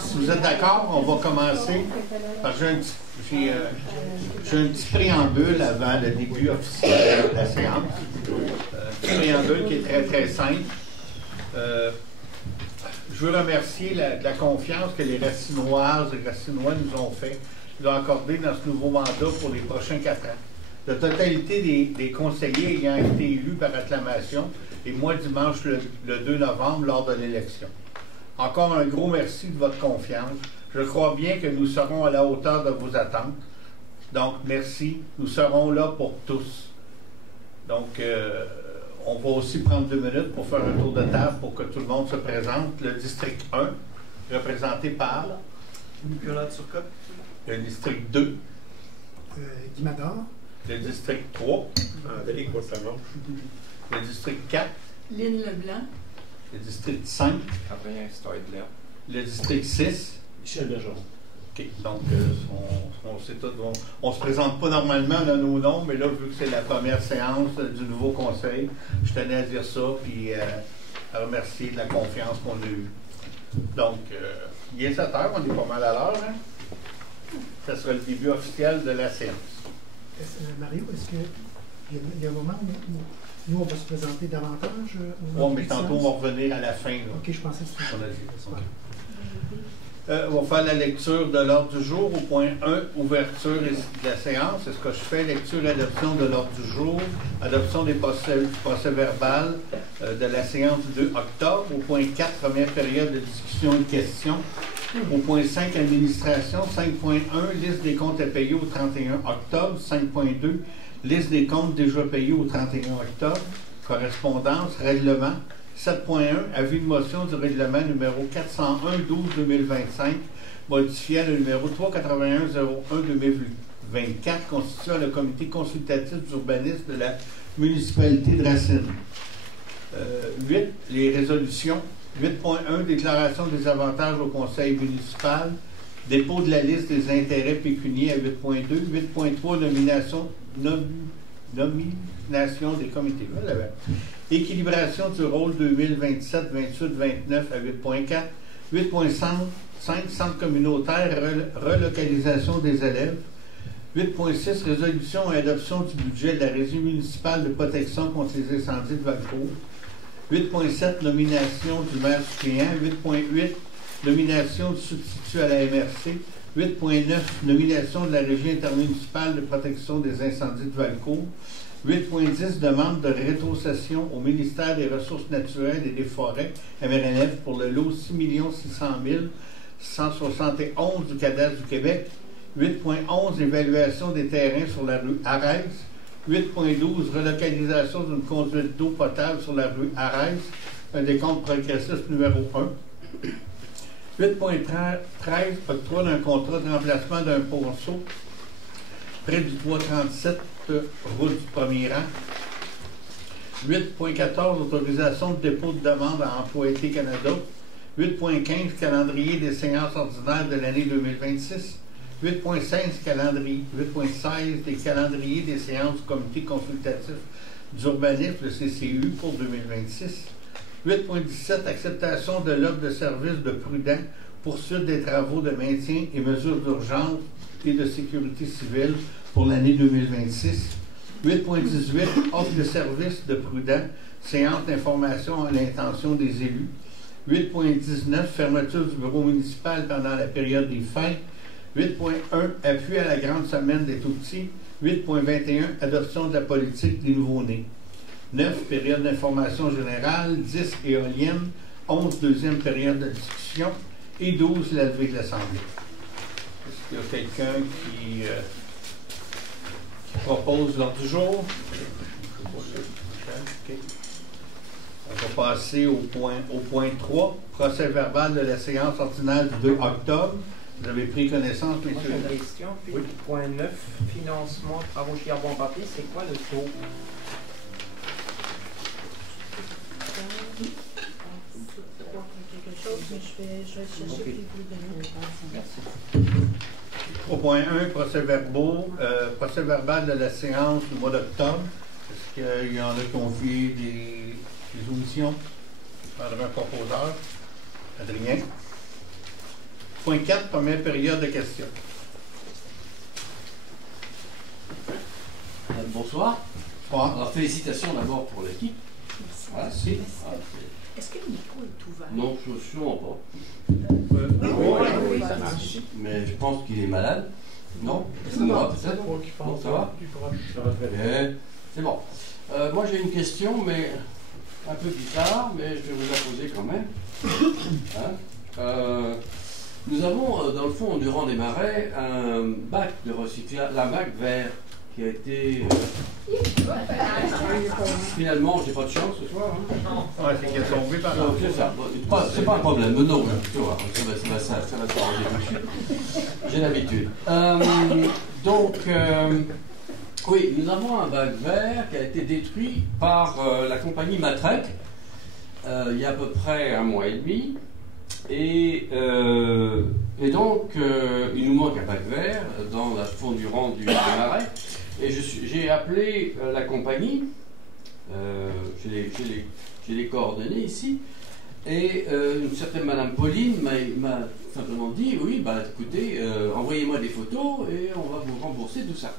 Si vous êtes d'accord, on va commencer. Parce que j'ai un petit préambule avant le début officiel de la séance. Un petit préambule qui est très, très simple. Je veux remercier la confiance que les Racinoises et Racinois nous ont fait, nous ont accordé dans ce nouveau mandat pour les prochains 4 ans. La totalité des conseillers ayant été élus par acclamation, et moi dimanche le 2 novembre lors de l'élection. Encore un gros merci de votre confiance. Je crois bien que nous serons à la hauteur de vos attentes. Donc, merci. Nous serons là pour tous. Donc, on va aussi prendre 2 minutes pour faire un tour de table pour que tout le monde se présente. Le district 1, représenté par Nicolas Turcotte. Le district 2. Guy Mador. Le district 3. André Coissavant. Le district 4. Lynn Leblanc. Le district 5. Adrien Steudler. Le district 6. Michel Bergeron. OK. Donc, on ne se présente pas normalement dans nos noms, mais là, vu que c'est la première séance du nouveau conseil, je tenais à dire ça, puis à remercier de la confiance qu'on a eue. Donc, il est 7 heures, on est pas mal à l'heure. Hein? Ça sera le début officiel de la séance. Mario, est-ce qu'il y a un moment où nous, on va se présenter davantage? Oui, mais tantôt, on va revenir à la fin. Là. OK, je pensais que c'était ce qu'on a dit. On va faire la lecture de l'ordre du jour au point 1, ouverture de la séance. C'est ce que je fais, lecture et adoption de l'ordre du jour, adoption des procès verbal de la séance du 2 octobre. Au point 4, première période de discussion et de questions. Au point 5, administration. 5.1, liste des comptes à payer au 31 octobre. 5.2, liste des comptes déjà payés au 31 octobre. Correspondance, règlement. 7.1, avis de motion du règlement numéro 401-12-2025, modifiant le numéro 381-01-2024, constituant le comité consultatif d'urbanisme de la municipalité de Racine. 8, les résolutions. 8.1, déclaration des avantages au conseil municipal. Dépôt de la liste des intérêts pécuniaires à 8.2. 8.3, nomination des comités. Voilà. Équilibration du rôle 2027, 28, 29 à 8.4. 8.5, centre communautaire, relocalisation des élèves. 8.6, résolution et adoption du budget de la régie municipale de protection contre les incendies de Valcourt. 8.7, nomination du maire suppléant. 8.8, nomination du substitut à la MRC. 8.9, nomination de la régie intermunicipale de protection des incendies de Valcourt. 8.10, demande de rétrocession au ministère des Ressources naturelles et des Forêts, MRNF, pour le lot 6 600 171 du cadastre du Québec. 8.11, évaluation des terrains sur la rue Arès. 8.12, relocalisation d'une conduite d'eau potable sur la rue Arès, un décompte progressiste numéro 1. 8.13, octroi d'un contrat de remplacement d'un ponceau près du 337 route du premier rang. 8.14, autorisation de dépôt de demande à Emploi Été Canada. 8.15, calendrier des séances ordinaires de l'année 2026. 8.16, des calendriers des séances du comité consultatif d'urbanisme, le CCU, pour 2026. 8.17, acceptation de l'offre de service de prudent, poursuite des travaux de maintien et mesures d'urgence et de sécurité civile pour l'année 2026. 8.18, offre de service de prudent, séance d'information à l'intention des élus. 8.19, fermeture du bureau municipal pendant la période des fêtes. 8.1, appui à la grande semaine des tout-petits. 8.21, adoption de la politique des nouveaux-nés. 9, période d'information générale. 10, éolienne. 11, deuxième période de discussion. Et 12, la levée de l'Assemblée. Est-ce qu'il y a quelqu'un qui propose l'ordre du jour? Okay. On va passer au point 3, procès verbal de la séance ordinaire du 2 octobre. Vous avez pris connaissance, messieurs? J'ai une question. Puis, oui. Point 9, financement, travaux charbon-papier, c'est quoi le taux? Je vais chercher plus de Merci. 3.1, procès verbal de la séance du mois d'octobre. Est-ce qu'il y en a qui ont vu des auditions? Je prendrai un proposeur. Adrien. Point 4, première période de questions. Bonsoir. Bon. Alors, félicitations d'abord pour l'équipe. Voilà, c'est. Est-ce que le micro est ouvert? Non, je ne suis sûrement pas. Oui, ça marche. Mais je pense qu'il est malade. Non? C'est moi, peut-être? Bon, ça va? Ça va très bien. C'est bon. Moi, j'ai une question, mais un peu bizarre, mais je vais vous la poser quand même. Hein? Nous avons, dans le fond, durant des marais, un bac de recyclage, un bac vert qui a été. Finalement, j'ai pas de chance ce soir. Hein? Ouais, c'est qu'elle est tombée par là. Donc, c'est ça. Bon, c'est pas un problème. Non, tu vois, ça va s'arranger tout de suite. J'ai l'habitude. Oui, nous avons un bac vert qui a été détruit par la compagnie Matrec il y a à peu près 1 mois et demi. Et donc, il nous manque un bac vert dans la fond du rang du marais. Et j'ai appelé la compagnie, j'ai les coordonnées ici, et une certaine Madame Pauline m'a simplement dit, oui, bah écoutez, envoyez-moi des photos et on va vous rembourser tout ça.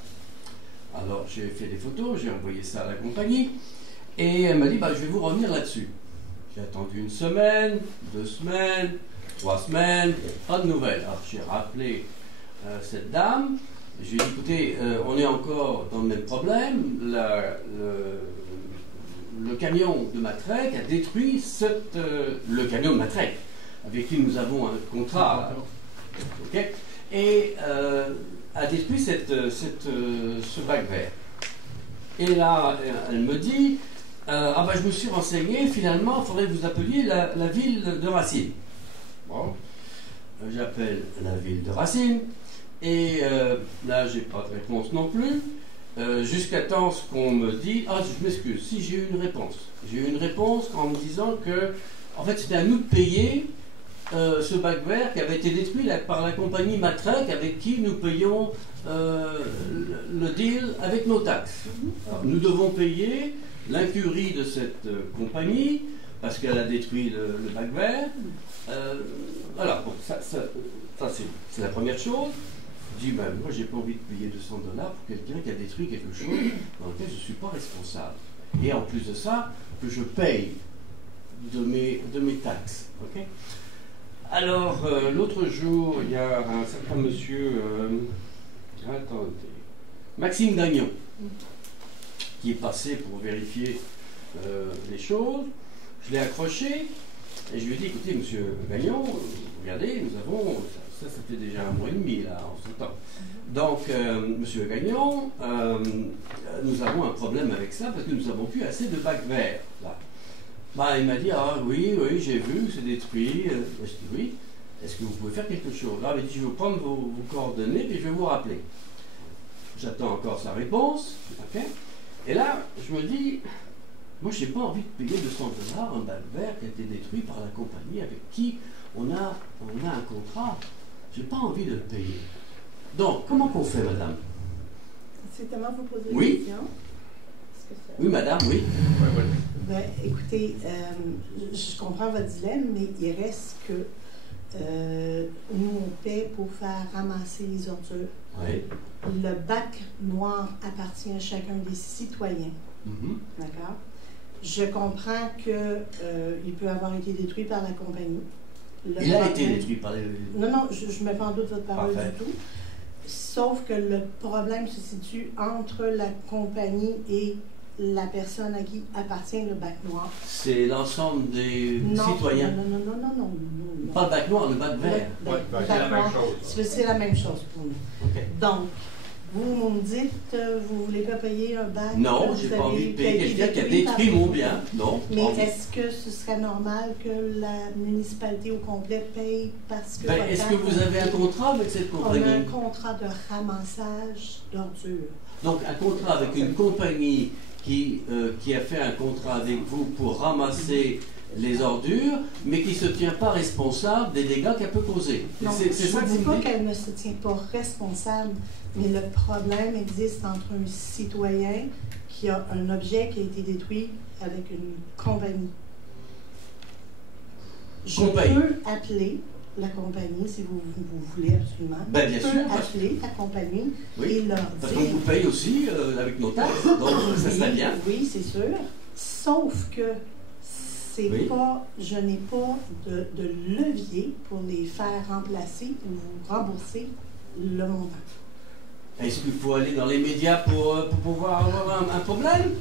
Alors j'ai fait des photos, j'ai envoyé ça à la compagnie, et elle m'a dit, bah je vais vous revenir là-dessus. J'ai attendu 1 semaine, 2 semaines, 3 semaines, pas de nouvelles. Alors j'ai rappelé cette dame. Je lui ai dit, écoutez, on est encore dans le même problème. Le camion de Matrec a détruit le camion de Matrec, avec qui nous avons un contrat. Okay, et a détruit ce bac vert. Et là, elle me dit, je me suis renseigné, finalement, il faudrait que vous appeliez la ville de Racine. Bon, j'appelle la ville de Racine. Et là, j'ai pas de réponse non plus, jusqu'à temps qu'on me dise, je m'excuse, si j'ai eu une réponse. J'ai eu une réponse en me disant que, en fait, c'était à nous de payer ce bac vert qui avait été détruit par la compagnie Matrec, avec qui nous payons le deal avec nos taxes. Alors, nous devons payer l'incurie de cette compagnie, parce qu'elle a détruit le bac vert. Voilà, bon, ça c'est la première chose. Je dis, moi, j'ai pas envie de payer $200 pour quelqu'un qui a détruit quelque chose dans lequel je ne suis pas responsable. Et en plus de ça, que je paye de mes taxes. Okay. Alors, l'autre jour, il y a un certain monsieur, Maxime Gagnon, qui est passé pour vérifier les choses. Je l'ai accroché et je lui ai dit, écoutez, monsieur Gagnon, regardez, nous avons... Ça fait déjà 1 mois et demi, là, en ce temps. Donc, monsieur Gagnon, nous avons un problème avec ça parce que nous n'avons plus assez de bacs verts. Là. Il m'a dit, oui, j'ai vu que c'est détruit. Je dis, oui, est-ce que vous pouvez faire quelque chose? Là, il m'a dit, je vais prendre vos coordonnées et je vais vous rappeler. J'attends encore sa réponse. Okay. Et là, je me dis, moi, je n'ai pas envie de payer $200 un bac vert qui a été détruit par la compagnie avec qui on a un contrat. Je n'ai pas envie de le payer. Donc, comment qu'on fait, madame? C'est tellement vous poser Oui. une question. Oui, madame, oui. Ben, écoutez, je comprends votre dilemme, mais il reste que nous, on paie pour faire ramasser les ordures. Oui. Le bac noir appartient à chacun des citoyens. D'accord? Je comprends qu'il peut avoir été détruit par la compagnie. Il a été détruit par les... Non, je ne mets pas en doute votre parole Parfait. du tout. Sauf que le problème se situe entre la compagnie et la personne à qui appartient le bac noir. C'est l'ensemble des citoyens. Non. Pas le bac noir, le bac vert. C'est la même chose. C'est la même chose pour nous. Okay. Donc, vous me dites, vous ne voulez pas payer un bac? Non, j'ai pas envie de payer quelqu'un qui a détruit mon bien. Non. Mais est-ce que ce serait normal que la municipalité au complet paye parce que... Est-ce que vous avez un contrat avec cette compagnie? On a un contrat de ramassage d'ordures. Donc, un contrat avec une compagnie qui a fait un contrat avec vous pour ramasser les ordures, mais qui ne se tient pas responsable des dégâts qu'elle peut causer. Non, c'est je ça ne que dis vous pas me dites? qu'elle ne se tient pas responsable, mais le problème existe entre un citoyen qui a un objet qui a été détruit avec une compagnie. Je peux appeler la compagnie, si vous voulez absolument. Ben, bien peut sûr. appeler la compagnie Oui, et leur parce dire... qu'on vous paye aussi avec nos taxes, donc ça serait bien. Oui, c'est sûr. Sauf que c'est Oui. pas, je n'ai pas de levier pour les faire remplacer ou vous rembourser le montant. Est-ce qu'il faut aller dans les médias pour pouvoir avoir un problème?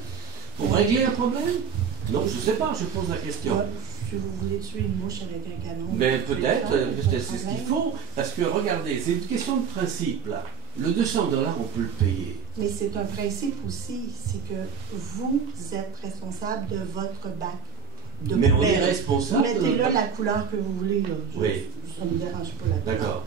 Pour régler un problème? Non, je ne sais pas, je pose la question. Si vous voulez tuer une mouche avec un canon... Mais peut-être, c'est ce qu'il faut. Parce que regardez, c'est une question de principe là. Le 200 $, on peut le payer. Mais c'est un principe aussi, c'est que vous êtes responsable de votre bac de Mais poubelle. on est responsable. Mettez-le la couleur que vous voulez. Là. Oui. Ça ne me dérange pas la couleur. D'accord.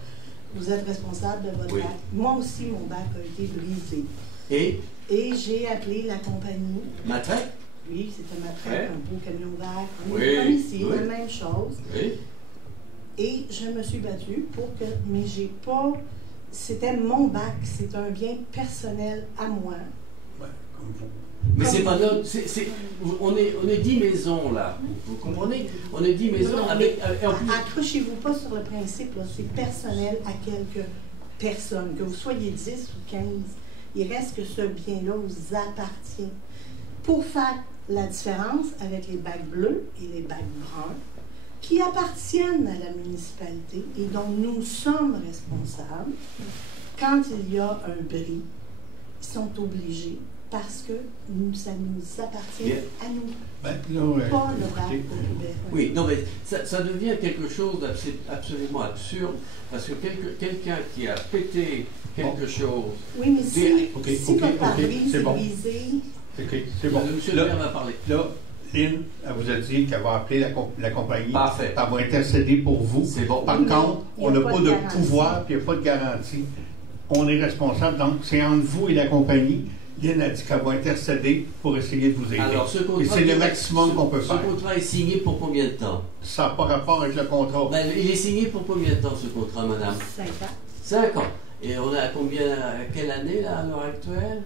Vous êtes responsable de votre Oui. bac. Moi aussi, mon bac a été brisé. Et Et j'ai appelé la compagnie. Matraque? Oui, c'était ma traite, Ouais. un beau camion vert. Oui. Comme ici, Oui. la même chose. Oui. Et je me suis battue pour que... Mais j'ai pas... C'était mon bac. C'est un bien personnel à moi. Ouais, comme vous. Mais c'est Comme- pas notre. On est 10 maisons là. Vous comprenez? On est 10 maisons Non, avec. mais En plus, accrochez-vous pas sur le principe, là. C'est personnel à quelques personnes. Que vous soyez 10 ou 15, il reste que ce bien-là vous appartient. Pour faire la différence avec les bacs bleus et les bacs bruns, qui appartiennent à la municipalité et dont nous sommes responsables, quand il y a un bris, ils sont obligés parce que ça nous appartient Bien. à nous, Ben, là, pas le bac écoutez, de poubelle. oui, non, mais ça devient quelque chose d'absolument absurde parce que quelqu'un qui a pété quelque chose. Oui, mais si, Ok, si ok, votre ok, pare-brise c'est est bon. brisé, OK, c'est bon. Monsieur le Là, maire va parler. là, Lynn, elle vous a dit qu'elle va appeler la compagnie. Parfait. Elle va intercéder pour vous. C'est bon. Par Oui, mais contre, il y a on n'a pas pas de de garantie. pouvoir, puis il n'y a pas de garantie. On est responsable, donc c'est entre vous et la compagnie. Lynn a dit qu'elle va intercéder pour essayer de vous aider. Alors, ce contrat. Et c'est le maximum qu'on peut faire. Ce contrat est signé pour combien de temps? Ça n'a pas rapport avec le contrat. Ben, il est signé pour combien de temps ce contrat, madame? 5 ans. 5 ans. Et on est à combien, à quelle année là, à l'heure actuelle?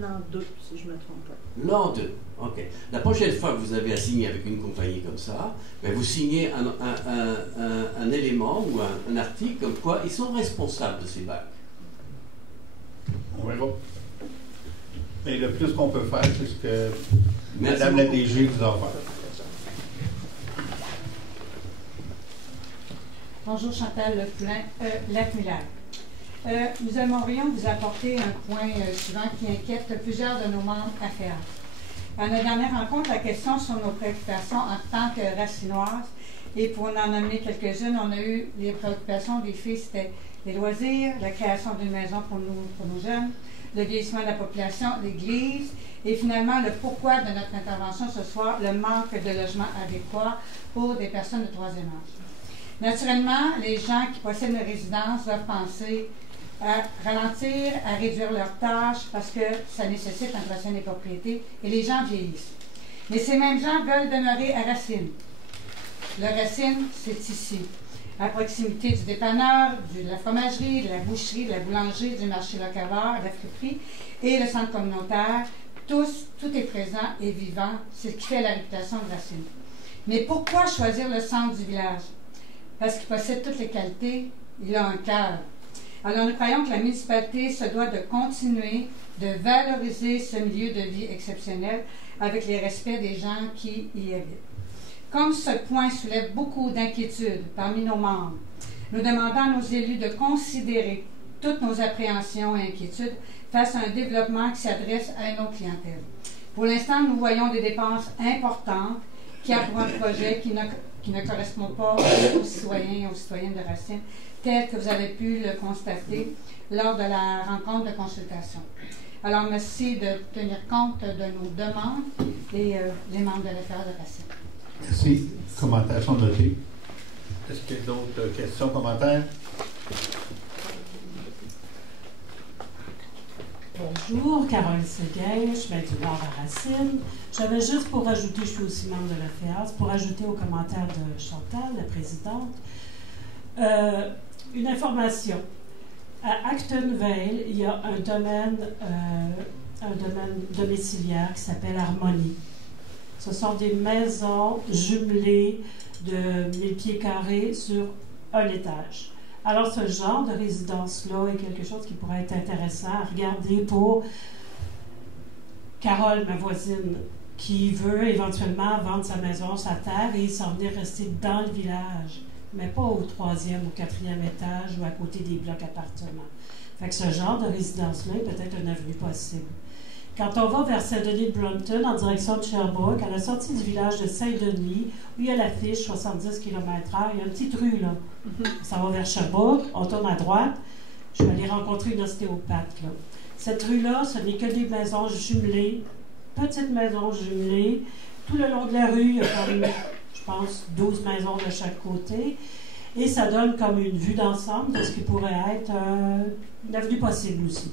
L'an 2, si je ne me trompe pas. L'an 2. OK. La prochaine fois que vous avez à signer avec une compagnie comme ça, ben vous signez un élément ou un article comme quoi ils sont responsables de ces bacs. On verra. Mais le plus qu'on peut faire, c'est ce que Merci Madame la beaucoup. DG vous a offert. Bonjour Chantal Lac-Muller. Nous aimerions vous apporter un point suivant qui inquiète plusieurs de nos membres à faire. À notre dernière rencontre, la question sur nos préoccupations en tant que racinoises, et pour en nommer quelques-unes, on a eu les préoccupations des filles, c'était les loisirs, la création d'une maison pour nos jeunes, le vieillissement de la population, l'Église, et finalement le pourquoi de notre intervention ce soir, le manque de logements adéquats pour des personnes de troisième âge. Naturellement, les gens qui possèdent une résidence doivent penser à ralentir, à réduire leurs tâches parce que ça nécessite un entretien des propriétés et les gens vieillissent. Mais ces mêmes gens veulent demeurer à Racine. Le Racine, c'est ici, à proximité du dépanneur, de la fromagerie, de la boucherie, de la boulangerie, du marché locavore, de la friperie et le centre communautaire. Tout est présent et vivant, c'est ce qui fait la réputation de Racine. Mais pourquoi choisir le centre du village? Parce qu'il possède toutes les qualités, il a un cœur. Alors nous croyons que la municipalité se doit de continuer de valoriser ce milieu de vie exceptionnel avec les respects des gens qui y habitent. Comme ce point soulève beaucoup d'inquiétudes parmi nos membres, nous demandons à nos élus de considérer toutes nos appréhensions et inquiétudes face à un développement qui s'adresse à nos clientèles. Pour l'instant, nous voyons des dépenses importantes qui ont pour un projet qui ne correspond pas aux citoyens et aux citoyennes de Racine, tel que vous avez pu le constater lors de la rencontre de consultation. Alors, merci de tenir compte de nos demandes et les membres de l'affaire de Racine. Merci. Commentaires sont notés. Est-ce qu'il y a d'autres questions, commentaires? Bonjour, Carole Séguin, je viens du Nord à Racine. J'avais juste pour ajouter, je suis aussi membre de la FEAS, pour ajouter aux commentaires de Chantal, la présidente, une information. À Acton Vale, il y a un domaine domiciliaire qui s'appelle Harmonie. Ce sont des maisons jumelées de 1000 pieds carrés sur un étage. Alors, ce genre de résidence-là est quelque chose qui pourrait être intéressant à regarder pour Carole, ma voisine, qui veut éventuellement vendre sa maison, sa terre et s'en venir rester dans le village, mais pas au 3e ou 4e étage ou à côté des blocs appartements. Fait que ce genre de résidence-là est peut-être un avenue possible. Quand on va vers Saint-Denis-de-Brompton, en direction de Sherbrooke, à la sortie du village de Saint-Denis, où il y a l'affiche 70 km/h, il y a une petite rue, là. Ça va vers Sherbrooke, on tourne à droite. Je vais aller rencontrer une ostéopathe, là. Cette rue-là, ce n'est que des maisons jumelées, petites maisons jumelées. Tout le long de la rue, il y a comme, je pense, 12 maisons de chaque côté. Et ça donne comme une vue d'ensemble de ce qui pourrait être une avenue possible aussi.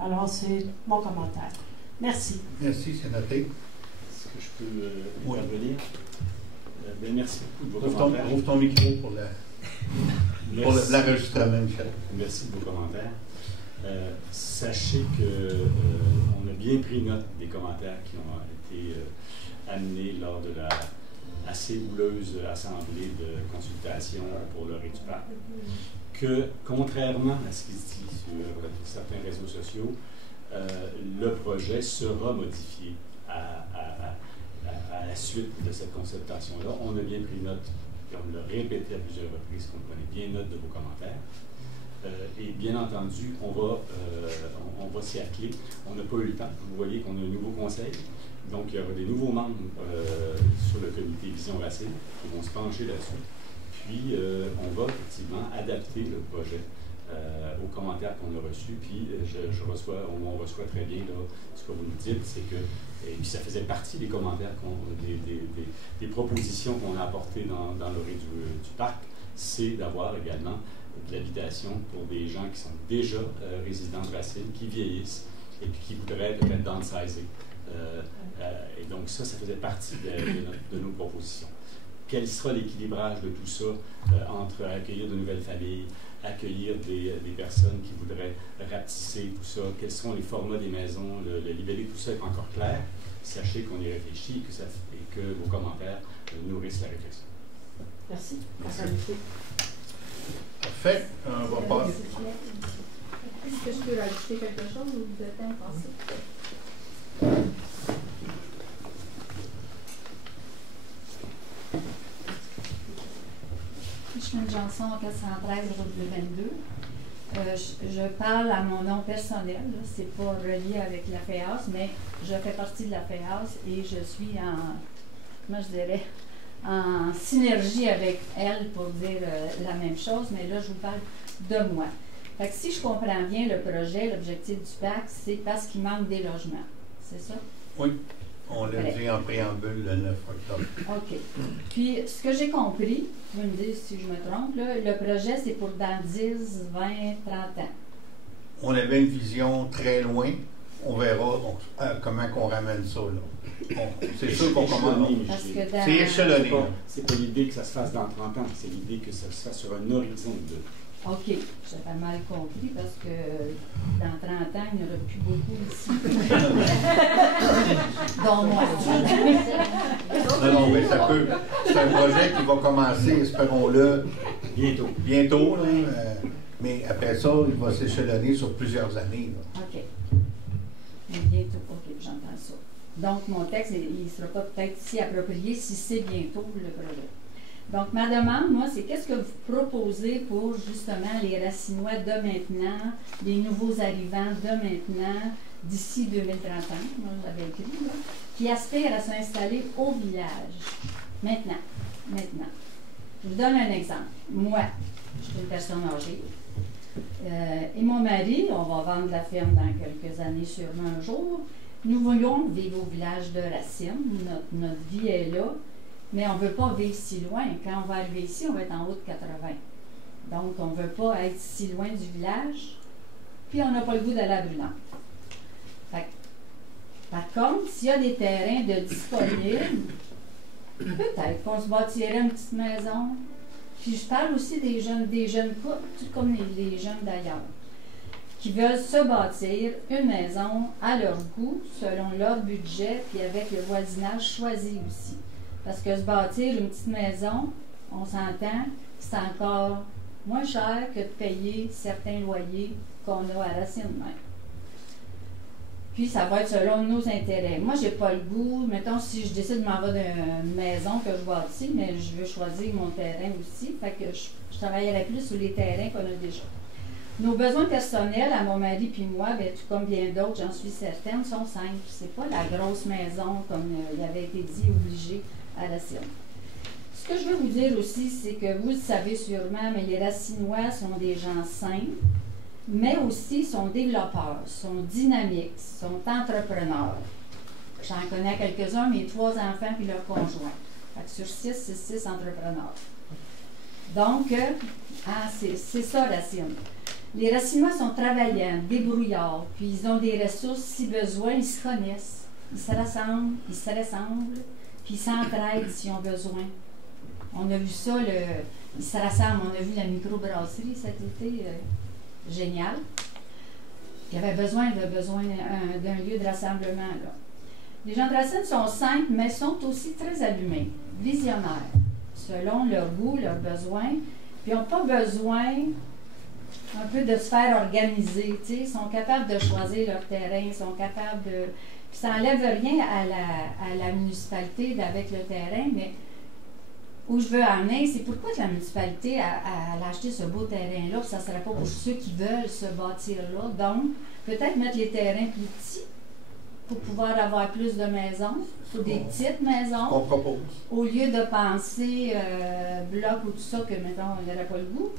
Alors, c'est mon commentaire. Merci. Merci, c'est noté. Est-ce que je peux intervenir? Bien, merci beaucoup de vos Ouvre commentaires. ouvre ton micro pour l'enregistrement, Michel. Merci de vos commentaires. Sachez que on a bien pris note des commentaires qui ont été amenés lors de la assez houleuse assemblée de consultation pour le Rétuparc, que contrairement à ce qui se dit sur certains réseaux sociaux, le projet sera modifié à la suite de cette consultation-là. On a bien pris note, et on l'a répété à plusieurs reprises, qu'on prenait bien note de vos commentaires. Et bien entendu, on va s'y atteler. On n'a pas eu le temps. Vous voyez qu'on a un nouveau conseil. Donc, il y aura des nouveaux membres sur le comité Vision Racine qui vont se pencher là-dessus. Puis, on va effectivement adapter le projet aux commentaires qu'on a reçus. Puis, on reçoit très bien là, ce que vous nous dites, c'est que, et puis ça faisait partie des commentaires, des propositions qu'on a apportées dans l'orée du parc, c'est d'avoir également de l'habitation pour des gens qui sont déjà résidents de Racine, qui vieillissent et puis qui voudraient peut-être downsizer. Et donc ça faisait partie de nos propositions. Quel sera l'équilibrage de tout ça entre accueillir de nouvelles familles, accueillir des personnes qui voudraient rapetisser tout ça, quels seront les formats des maisons, le libellé, tout ça n'est pas encore clair. Sachez qu'on y réfléchit et que vos commentaires nourrissent la réflexion. Merci. Parfait. On va passer. Est-ce que je peux rajouter quelque chose ou vous êtes intensif? Je suis une Janson 413 route de 22. Je parle à mon nom personnel, c'est pas relié avec la FEAS, mais je fais partie de la FEAS et je suis en synergie avec elle pour dire la même chose, mais là je vous parle de moi. Fait que si je comprends bien le projet, l'objectif du PAC, c'est parce qu'il manque des logements, c'est ça? Oui, on l'a dit en préambule le 9 octobre. OK. Puis, ce que j'ai compris, vous me dites si je me trompe, là, le projet, c'est pour dans 10, 20, 30 ans. On avait une vision très loin. On verra comment qu'on ramène ça, là. C'est sûr qu'on commence. C'est échelonné. C'est pas l'idée que ça se fasse dans 30 ans, c'est l'idée que ça se fasse sur un horizon de... OK, j'avais mal compris parce que dans 30 ans, il n'y aura plus beaucoup ici. Dont moi. Non, mais ça peut. C'est un projet qui va commencer, espérons-le, bientôt là, mais après ça, il va s'échelonner sur plusieurs années. Là. OK. Mais bientôt, OK, j'entends ça. Donc, mon texte, il ne sera pas peut-être si approprié si c'est bientôt le projet. Donc, ma demande, moi, c'est qu'est-ce que vous proposez pour, justement, les Racinois de maintenant, les nouveaux arrivants de maintenant, d'ici 2035, moi, j'avais écrit, là, qui aspirent à s'installer au village. Maintenant. Je vous donne un exemple. Moi, je suis une personne âgée. Et mon mari, on va vendre la ferme dans quelques années, sûrement un jour. Nous voulons vivre au village de Racine. Notre vie est là. Mais on ne veut pas vivre si loin. Quand on va arriver ici, on va être en haut de 80. Donc, on ne veut pas être si loin du village, puis on n'a pas le goût d'aller à Brûlant. Par contre, s'il y a des terrains de disponibles, peut-être qu'on se bâtirait une petite maison. Puis je parle aussi des jeunes couples, tout comme les jeunes d'ailleurs, qui veulent se bâtir une maison à leur goût, selon leur budget, puis avec le voisinage choisi aussi. Parce que se bâtir une petite maison, on s'entend, c'est encore moins cher que de payer certains loyers qu'on a à Racine même. Puis ça va être selon nos intérêts. Moi, j'ai pas le goût, mettons, si je décide de m'en aller d'une maison que je bâtis, mais je veux choisir mon terrain aussi, fait que je travaillerai plus sur les terrains qu'on a déjà. Nos besoins personnels, à mon mari puis moi, bien, tout comme bien d'autres, j'en suis certaine, sont simples. C'est pas la grosse maison, comme il avait été dit, obligé à Racine. Ce que je veux vous dire aussi, c'est que vous le savez sûrement, mais les Racinois sont des gens simples, mais aussi sont développeurs, sont dynamiques, sont entrepreneurs. J'en connais quelques-uns, mes 3 enfants puis leurs conjoints. Fait que sur 6, c'est 6 entrepreneurs. Donc, c'est ça, Racine. Les Racinois sont travaillants, débrouillards, puis ils ont des ressources si besoin, ils se connaissent. Ils se ressemblent, puis ils s'entraident s'ils ont besoin. On a vu ça, ils se rassemblent, on a vu la microbrasserie cet été, génial. Il y avait besoin d'un lieu de rassemblement, là. Les gens de Racine sont simples, mais sont aussi très allumés, visionnaires, selon leur goût, leurs besoins, puis ils n'ont pas besoin un peu de se faire organiser, tu sais, ils sont capables de choisir leur terrain, ils sont capables de... Puis ça n'enlève rien à la municipalité avec le terrain, mais où je veux amener, c'est pourquoi que la municipalité a acheté ce beau terrain-là, ça ne serait pas pour ceux qui veulent se bâtir là. Donc, peut-être mettre les terrains plus petits pour pouvoir avoir plus de maisons, pour des petites maisons. On propose. Au lieu de penser bloc ou tout ça, que, mettons, on n'aurait pas le goût.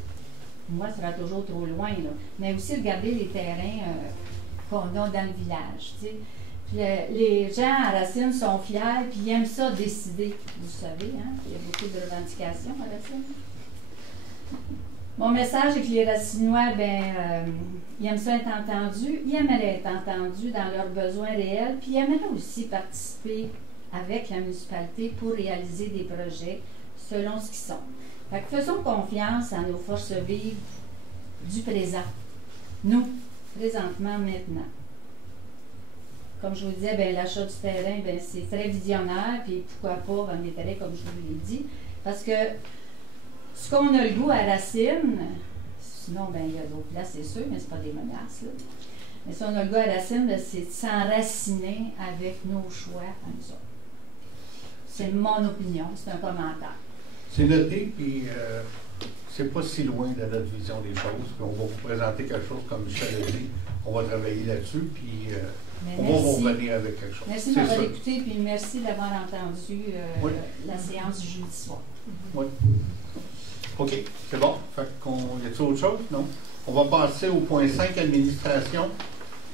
Moi, ça sera toujours trop loin, là. Mais aussi regarder les terrains qu'on a dans le village, tu sais. Puis les gens à Racine sont fiers, puis ils aiment ça décider. Vous savez, hein? Il y a beaucoup de revendications à Racine. Mon message est que les Racinois, ils aiment ça être entendus, ils aimeraient être entendus dans leurs besoins réels, puis ils aimeraient aussi participer avec la municipalité pour réaliser des projets selon ce qu'ils sont. Fait que faisons confiance à nos forces vives du présent. Nous, présentement, maintenant. Comme je vous disais, l'achat du terrain, c'est très visionnaire, puis pourquoi pas un intérêt, comme je vous l'ai dit. Parce que ce qu'on a le goût à Racine, sinon, il y a d'autres places, c'est sûr, mais ce pas des menaces, là. Mais si on a le goût à Racine, c'est de s'enraciner avec nos choix à nous autres. C'est mon opinion, c'est un commentaire. C'est noté, puis c'est pas si loin de notre vision des choses. Puis on va vous présenter quelque chose, comme Michel a dit. On va travailler là-dessus, puis on va vous revenir avec quelque chose. Merci de m'avoir écouté, puis merci d'avoir entendu la séance du jeudi soir. Oui. OK, c'est bon. Fait qu'on, y a-t-il autre chose? Non? On va passer au point 5, administration.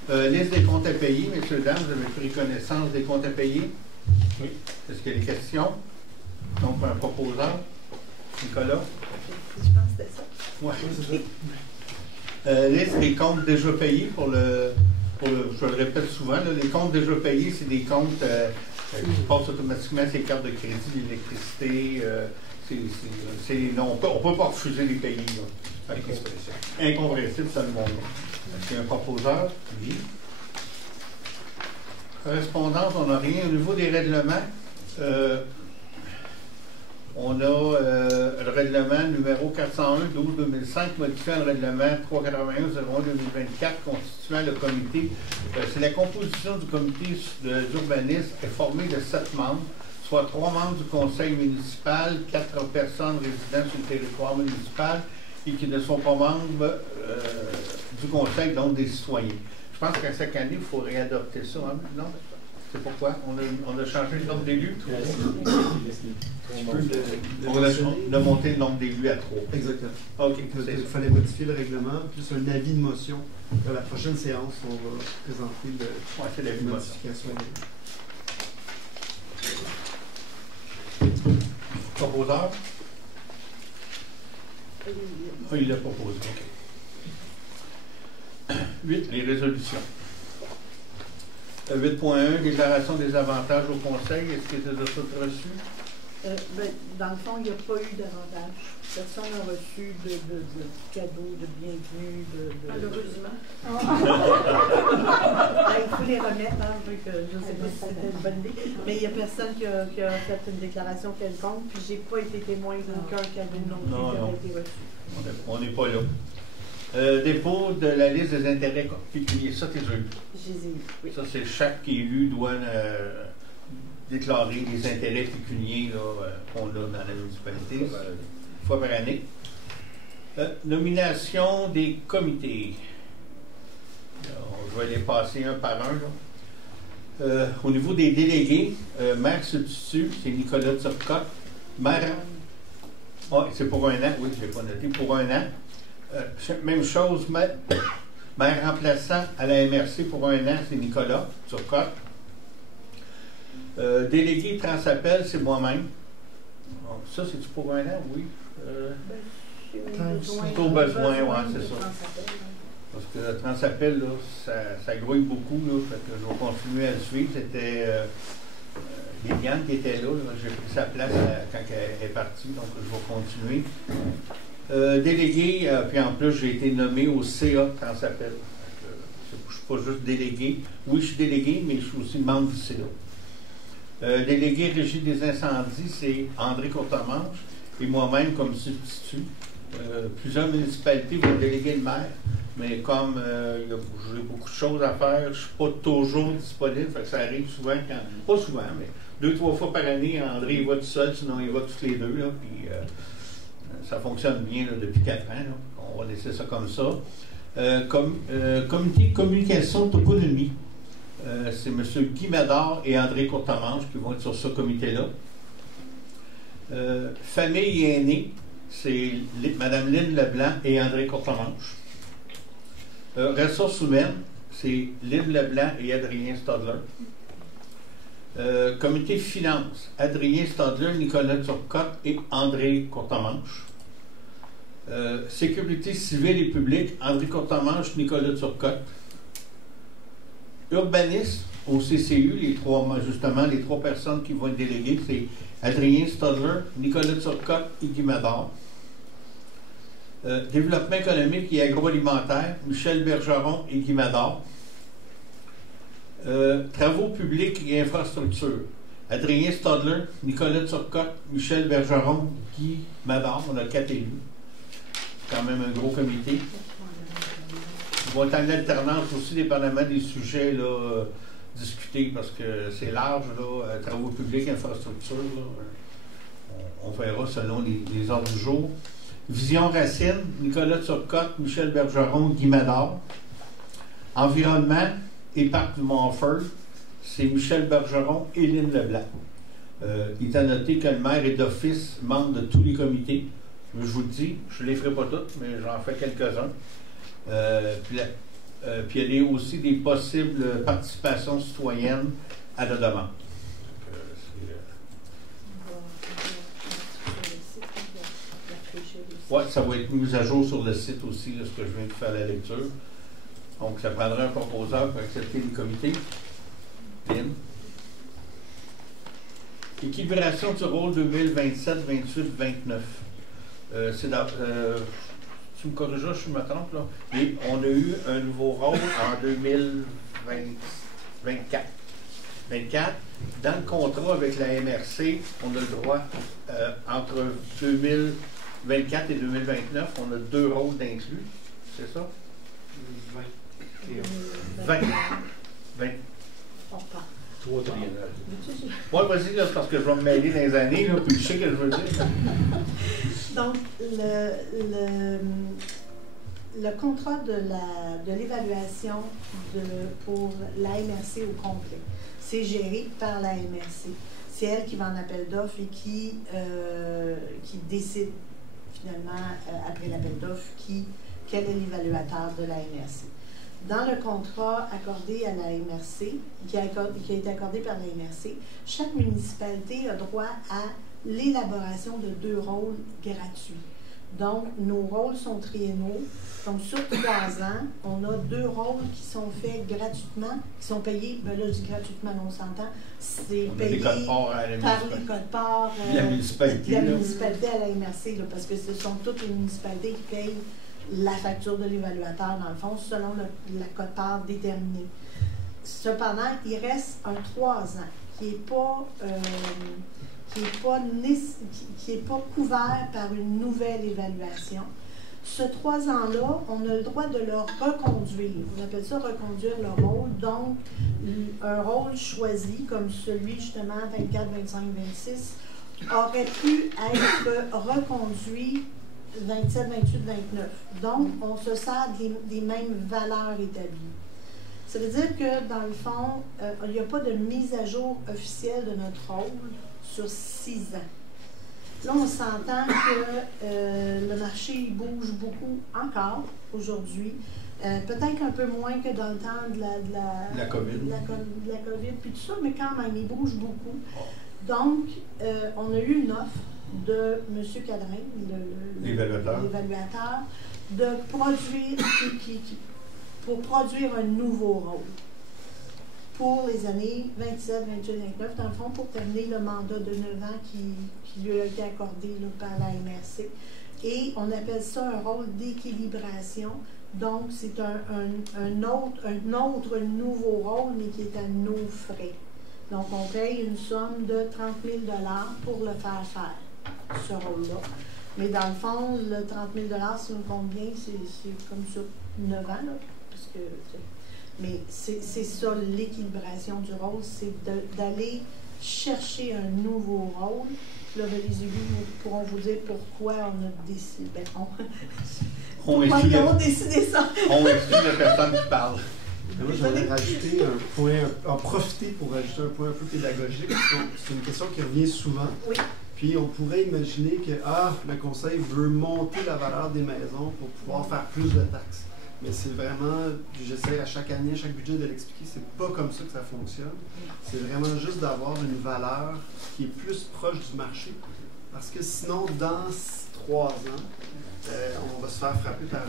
Liste des comptes à payer. Messieurs, dames, vous avez pris connaissance des comptes à payer? Oui. Est-ce qu'il y a des questions? Donc, un proposeur. Nicolas? Je pense que c'était ça. Oui, c'est ça. Liste des comptes déjà payés je le répète souvent, là, les comptes déjà payés, c'est des comptes qui passent automatiquement ces cartes de crédit, l'électricité. On ne peut pas refuser les payer. Incompréhensible, ça le monde. Est-ce qu'il y a un proposeur? Oui. Correspondance, on n'a rien. Au niveau des règlements, on a le règlement numéro 401-12-2005 modifiant le règlement 381-01-2024 constituant le comité. C'est la composition du comité d'urbanisme est formée de 7 membres, soit 3 membres du conseil municipal, 4 personnes résidant sur le territoire municipal et qui ne sont pas membres du conseil, donc des citoyens. Je pense qu'à chaque année, il faut réadopter ça. Hein? Non? C'est pourquoi? On a changé le nombre d'élus. On a monté le nombre d'élus à 3. Exactement. OK. Il fallait modifier le règlement, plus un avis de motion. À la prochaine séance, on va présenter l'avis de modification. Proposeur? Ah, il l'a proposé. OK. 8. Les résolutions. 8.1, déclaration des avantages au Conseil. Est-ce que c'est de ça reçu? Dans le fond, il n'y a pas eu d'avantage. Personne n'a reçu de cadeaux, de bienvenue, Malheureusement. Il faut les remettre, hein, vu que je ne sais pas si c'était une bonne idée. Mais il n'y a personne qui a fait une déclaration quelconque, puis je n'ai pas été témoin d'aucun cadeau non plus qui a été reçu. On n'est pas là. Dépôt de la liste des intérêts pécuniaires. Ça, tu les as eu. Je les ai eus, oui. Ça, c'est chaque élu doit déclarer les intérêts pécuniaires qu'on a dans la municipalité, une fois par année. Nomination des comités. Je vais les passer un par un. Au niveau des délégués, maire substitut, c'est Nicolas Turcotte. Maire. C'est pour un an, oui, je ne l'ai pas noté, pour un an. Même chose, maire remplaçant à la MRC pour un an, c'est Nicolas Turcotte. Délégué Transappel, c'est moi-même. Ça, c'est-tu pour un an? Oui. C'est au besoin, oui, c'est ça. Parce que Transappel, là, ça grouille beaucoup, là, fait que je vais continuer à le suivre. C'était Liliane qui était là, j'ai pris sa place quand elle est partie, donc je vais continuer. Délégué, puis en plus, j'ai été nommé au CA Transappel. Je ne suis pas juste délégué. Oui, je suis délégué, mais je suis aussi membre du CA. Délégué régie des incendies, c'est André Courtemanche et moi-même comme substitut. Plusieurs municipalités vont déléguer le maire, mais comme j'ai beaucoup de choses à faire, je ne suis pas toujours disponible, fait que ça arrive souvent, pas souvent, mais 2-3 fois par année, André il va tout seul, sinon il va tous les deux, là, puis ça fonctionne bien là, depuis 4 ans, là. On va laisser ça comme ça. Comité de communication toponymie. C'est M. Guy Médard et André Courtemanche qui vont être sur ce comité-là. Famille et aînés, c'est Mme Lynne Leblanc et André Courtemanche. Ressources humaines, c'est Lynne Leblanc et Adrien Stadler. Comité finances, Adrien Stadler, Nicolas Turcotte et André Courtemanche. Sécurité civile et publique, André Courtemanche, Nicolas Turcotte. Urbanisme au CCU, les trois personnes qui vont être déléguées, c'est Adrien Stadler, Nicolas Turcotte et Guy Médard. Développement économique et agroalimentaire, Michel Bergeron et Guy Médard. Travaux publics et infrastructures, Adrien Stadler, Nicolas Turcotte, Michel Bergeron, Guy Médard. On a 4 élus. C'est quand même un gros comité. Ils vont être en alternance aussi, dépendamment des sujets là, discutés, parce que c'est large, là, travaux publics, infrastructures. On verra selon les ordres du jour. Vision Racine, Nicolas Turcotte, Michel Bergeron, Guy Médard. Environnement et Parc du Montfort, c'est Michel Bergeron et Lynne Leblanc. Il est à noter que le maire est d'office membre de tous les comités. Je vous le dis, je ne les ferai pas toutes, mais j'en fais quelques-uns. Puis il y a aussi des possibles participations citoyennes à la demande. Oui, ça va être mis à jour sur le site aussi, là, ce que je viens de faire la lecture. Donc, ça prendra un proposeur pour accepter les comités. Bien. Équilibration du rôle 2027, 28, 29. Tu me corrigeras, je me trompe, là. Et on a eu un nouveau rôle en 2024. Dans le contrat avec la MRC, on a le droit, entre 2024 et 2029, on a 2 rôles d'inclus. C'est ça? 20. On part. 3 Oui, vas-y, là, parce que je vais me mêler dans les années, là, puis je sais ce que je veux dire. Donc, le contrat de l'évaluation pour la MRC au complet, c'est géré par la MRC. C'est elle qui va en appel d'offres et qui décide finalement, après l'appel d'offres, quel est l'évaluateur de la MRC. Dans le contrat accordé à la MRC, qui a été accordé par la MRC, chaque municipalité a droit à l'élaboration de 2 rôles gratuits. Donc, nos rôles sont triennaux. Donc, sur 3 ans, on a 2 rôles qui sont faits gratuitement, qui sont payés, ben là, je dis gratuitement, on s'entend, c'est payé par les codes-parts la municipalité, à la MRC, là, parce que ce sont toutes les municipalités qui payent la facture de l'évaluateur, dans le fond, selon la cote-part déterminée. Cependant, il reste un 3 ans qui n'est pas couvert par une nouvelle évaluation. Ce 3 ans-là, on a le droit de le reconduire. On appelle ça reconduire le rôle. Donc, un rôle choisi, comme celui justement 24, 25, 26, aurait pu être reconduit 27, 28, 29. Donc, on se sert des mêmes valeurs établies. Ça veut dire que, dans le fond, il n'y a pas de mise à jour officielle de notre rôle sur 6 ans. Là, on s'entend que le marché il bouge beaucoup encore aujourd'hui. Peut-être un peu moins que dans le temps de la COVID. De la COVID, puis tout ça, mais quand même, il bouge beaucoup. Donc, on a eu une offre de M. Cadrin, l'évaluateur, de produire, pour produire un nouveau rôle pour les années 27, 28, 29, dans le fond, pour terminer le mandat de 9 ans qui lui a été accordé là, par la MRC. Et on appelle ça un rôle d'équilibration. Donc, c'est un autre nouveau rôle, mais qui est à nos frais. Donc, on paye une somme de 30 000 $ pour le faire, ce rôle-là. Mais dans le fond, le 30 000 $, si on compte bien, c'est comme sur 9 ans, là, parce que... Mais c'est ça, l'équilibration du rôle, c'est d'aller chercher un nouveau rôle. Là, les élus pourront vous dire pourquoi on a décidé. Ben, on a décidé ça. On exclut la personne qui parle. Moi, j'aimerais rajouter un point, en profiter pour rajouter un point un peu pédagogique. C'est une question qui revient souvent. Oui. Puis on pourrait imaginer que le conseil veut monter la valeur des maisons pour pouvoir faire plus de taxes. Mais c'est vraiment, j'essaie à chaque année, à chaque budget de l'expliquer, c'est pas comme ça que ça fonctionne. C'est vraiment juste d'avoir une valeur qui est plus proche du marché. Parce que sinon, dans 3 ans, on va se faire frapper par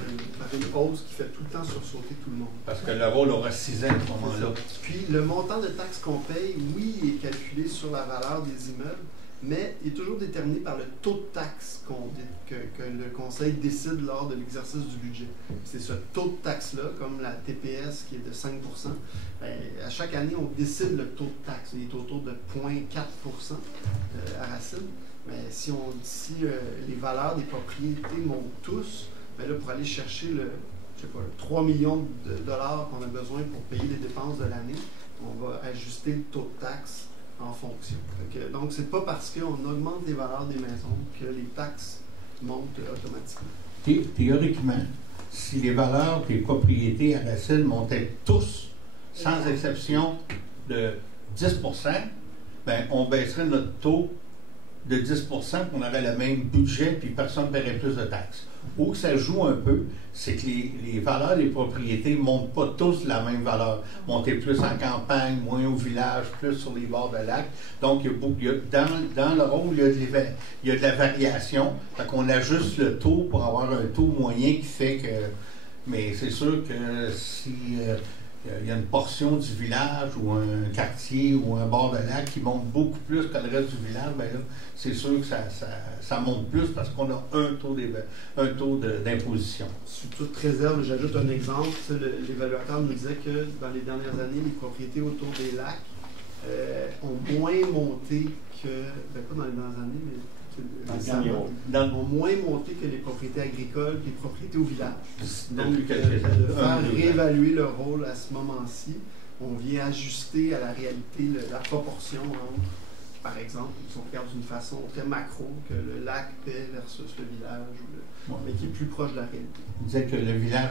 une hausse qui fait tout le temps sursauter tout le monde. Parce que le rôle aura 6 ans à ce moment-là. Puis le montant de taxes qu'on paye, oui, il est calculé sur la valeur des immeubles, mais il est toujours déterminé par le taux de taxe que le conseil décide lors de l'exercice du budget. C'est ce taux de taxe-là, comme la TPS qui est de 5 %. À chaque année, on décide le taux de taxe. Il est autour de 0,4 % à Racine. Mais si les valeurs des propriétés montent tous, bien là, pour aller chercher le 3 millions de dollars qu'on a besoin pour payer les dépenses de l'année, on va ajuster le taux de taxe en fonction. Donc, c'est pas parce qu'on augmente les valeurs des maisons que les taxes montent automatiquement. Théoriquement, si les valeurs des propriétés à Racine montaient tous, sans exception de 10 %, ben, on baisserait notre taux de 10 %, qu'on aurait le même budget, puis personne ne paierait plus de taxes. Où ça joue un peu, c'est que les valeurs des propriétés ne montent pas tous la même valeur. Monter plus en campagne, moins au village, plus sur les bords de lac. Donc, dans le rôle, il y a de la variation. Fait qu'on ajuste le taux pour avoir un taux moyen qui fait que... Mais c'est sûr que si... il y a une portion du village ou un quartier ou un bord de lac qui monte beaucoup plus que le reste du village, bien là, c'est sûr que ça monte plus parce qu'on a un taux d'imposition. Sous toute réserve, j'ajoute un exemple. L'évaluateur nous disait que dans les dernières années, les propriétés autour des lacs ont moins monté que, pas dans les dernières années, mais ont moins monté que les propriétés agricoles, que les propriétés au village. Donc, de faire réévaluer le rôle à ce moment-ci, on vient ajuster à la réalité la proportion entre, par exemple, si on regarde d'une façon très macro, que le lac paie versus le village, mais qui est plus proche de la réalité. Il disait que le village,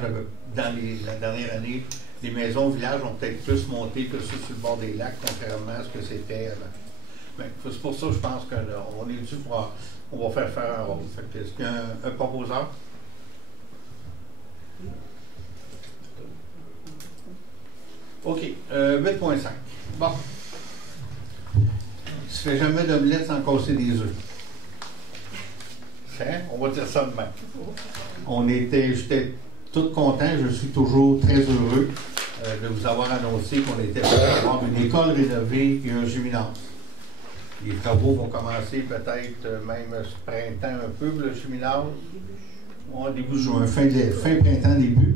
dans la dernière année, les maisons au village ont peut-être plus monté que ceux sur le bord des lacs, contrairement à ce que c'était avant. Ben, c'est pour ça que je pense qu'on est dû pour... On va faire un rôle. Est-ce qu'il y a un proposeur? OK. 8.5. Bon. Tu ne fais jamais d'omelette sans casser des œufs. On va dire ça demain. J'étais tout content, je suis toujours très heureux de vous avoir annoncé qu'on était pour avoir une école rénovée et un gymnase. Les travaux vont commencer peut-être même ce printemps un peu, le gymnase. Début juin, fin printemps, début.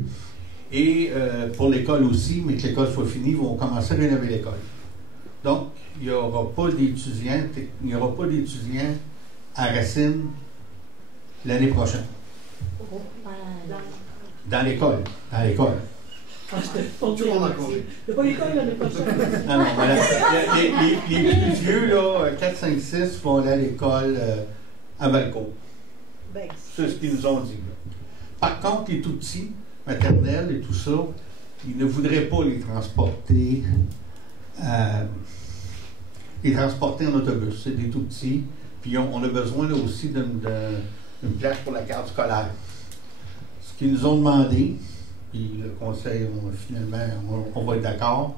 Et pour l'école aussi, mais que l'école soit finie, ils vont commencer à rénover l'école. Donc, il n'y aura pas d'étudiants à Racine l'année prochaine. Dans l'école. Tout le monde en Corée. Il n'y a pas l'école l'année prochaine. Non, voilà. Les plus vieux, là, 4, 5, 6, vont aller à l'école à Valcourt. C'est ce qu'ils nous ont dit. Là. Par contre, les tout petits, maternels et tout ça, ils ne voudraient pas les transporter en autobus. C'est des tout petits. Puis on a besoin là, aussi d'une place pour la carte scolaire. Ce qu'ils nous ont demandé, puis le conseil, finalement, on va être d'accord,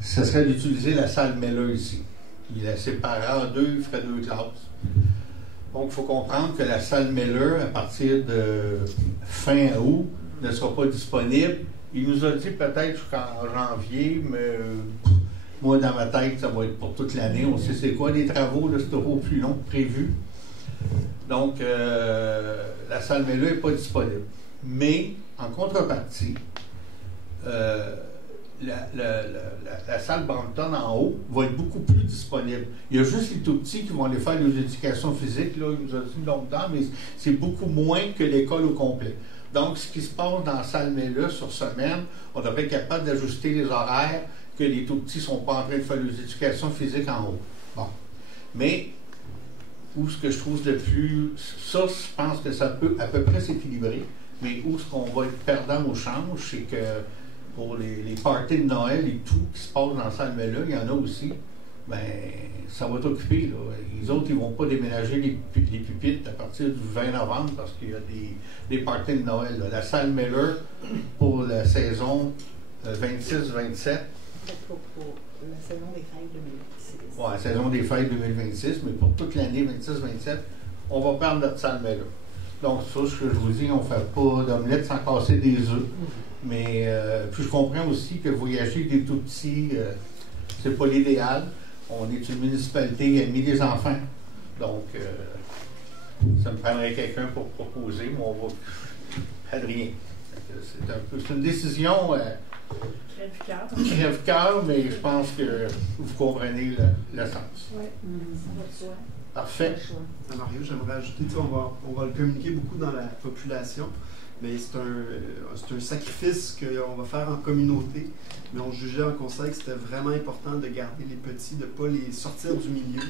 ce serait d'utiliser la salle Mella ici. Il la séparait en deux, il ferait 2 classes. Donc, il faut comprendre que la salle Mella, à partir de fin août, ne sera pas disponible. Il nous a dit peut-être jusqu'en janvier, mais moi, dans ma tête, ça va être pour toute l'année. On sait c'est quoi les travaux, là, c'est au plus long que prévu. Donc, la salle Mella n'est pas disponible. Mais, en contrepartie, la salle Brampton en haut va être beaucoup plus disponible. Il y a juste les tout petits qui vont aller faire les éducations physiques, là, il nous a dit longtemps, mais c'est beaucoup moins que l'école au complet. Donc, ce qui se passe dans la salle Mella sur semaine, on devrait être capable d'ajuster les horaires, que les tout petits ne sont pas en train de faire les éducations physiques en haut. Bon. Mais, où ce que je trouve le plus... Ça, je pense que ça peut à peu près s'équilibrer, mais où ce qu'on va être perdant au change, c'est que pour les parties de Noël et tout qui se passe dans la salle Mella, il y en a aussi, bien, ça va t'occuper. Les autres, ils ne vont pas déménager les pupitres à partir du 20 novembre parce qu'il y a des parties de Noël. Là. La salle Mella, pour la saison 26-27. Pour la saison des fêtes 2026. Oui, la saison des fêtes 2026, mais pour toute l'année 26-27, on va perdre notre salle Mella. Donc, ça, ce que je vous dis, on ne fait pas d'omelette sans casser des œufs. Mais puis je comprends aussi que voyager des tout petits, c'est pas l'idéal. On est une municipalité, il y a mis des enfants. Donc, ça me prendrait quelqu'un pour proposer, mais on va Adrien. C'est une décision crève-cœur, mais je pense que vous comprenez le sens. Oui, ça va de soi. Parfait. Mario, j'aimerais ajouter, on va le communiquer beaucoup dans la population, mais c'est un sacrifice qu'on va faire en communauté. Mais on jugeait en conseil que c'était vraiment important de garder les petits, de ne pas les sortir du milieu.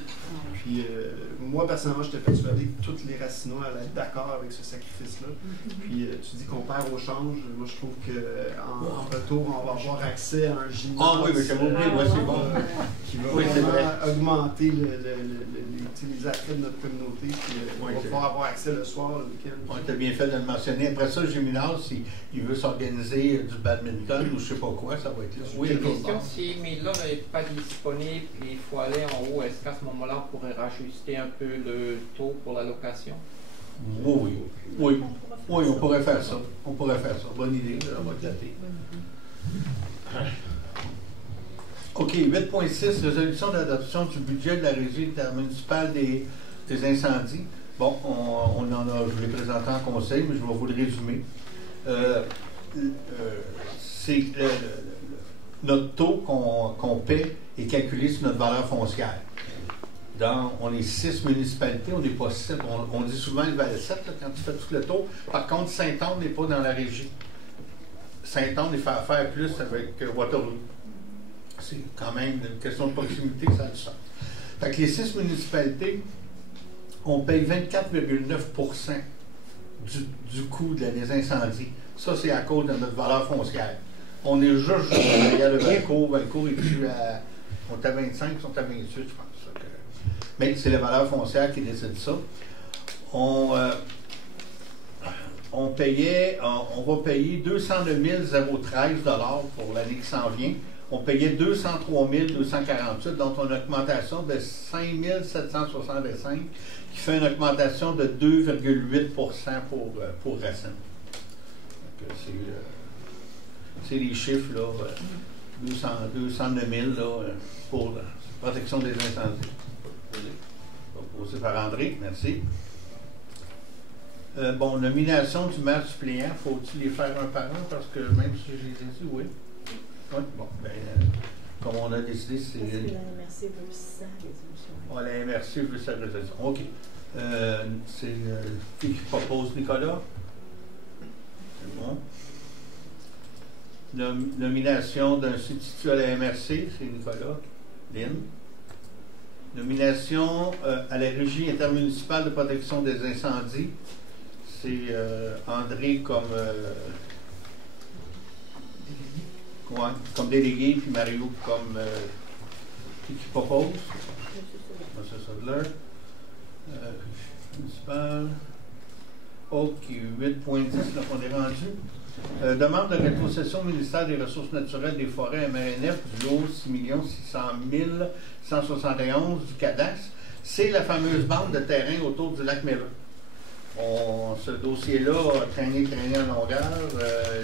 Puis moi, personnellement, j'étais persuadé que tous les Racinois allaient être d'accord avec ce sacrifice-là. Puis tu dis qu'on perd au change. Moi, je trouve qu'en retour, on va avoir accès à un gymnase. Ah oui, mais c'est bon, c'est bon. Qui va vraiment augmenter les attraits de notre communauté. Puis on va pouvoir avoir accès le soir, le week-end. Oui, tu as bien fait de le mentionner. Après ça, le gymnase, s'il veut s'organiser du badminton ou je ne sais pas quoi, ça va être là. Oui, la question, si Mila n'est pas disponible et il faut aller en haut, est-ce qu'à ce moment-là, on pourrait rajuster un peu le taux pour la location? Oui, on pourrait faire ça. Bonne idée, on va glater. OK, 8.6, résolution d'adoption du budget de la régie intermunicipale des incendies. Bon, je l'ai présenté en conseil, mais je vais vous le résumer. C'est notre taux qu'on paie est calculé sur notre valeur foncière. On est 6 municipalités, on n'est pas 7. On dit souvent le Val 7 là, quand tu fais tout le tour. Par contre, Saint-Anne n'est pas dans la régie. Saint-Anne, il fait affaire plus avec Waterloo. C'est quand même une question de proximité, ça a du sens. Fait que les 6 municipalités, on paye 24,9% du coût des incendies. Ça, c'est à cause de notre valeur foncière. On est juste derrière le Valcourt. Valcourt est plus à... On est à 25, ils sont à 28, je pense. Mais c'est la valeur foncière qui décide ça. On va payer 209 013 $ pour l'année qui s'en vient. on payait 203 248, donc on a une augmentation de 5 765, qui fait une augmentation de 2,8 pour Racine. C'est les chiffres, là, 209 000 là, pour la protection des incendies. Proposé par André, merci. Bon, nomination du maire suppléant, faut-il les faire un par un, parce que même si je les ai dit, oui. Oui, bon, ben, comme on a décidé, c'est... Parce que la MRC veut sa résolution. Oh, la MRC veut sa résolution. OK. C'est qui propose, Nicolas? C'est bon. Nomination d'un substitut à la MRC, c'est Nicolas. Lynn. Nomination à la Régie intermunicipale de protection des incendies, c'est André comme délégué, puis Mario comme qui propose. M. Sadler. Municipal. OK, 8.10, là qu'on est rendu. Demande de rétrocession au ministère des Ressources naturelles des forêts MRNF du lot 6 600 171 du cadastre. C'est la fameuse bande de terrain autour du lac Miller. Ce dossier-là a traîné en longueur.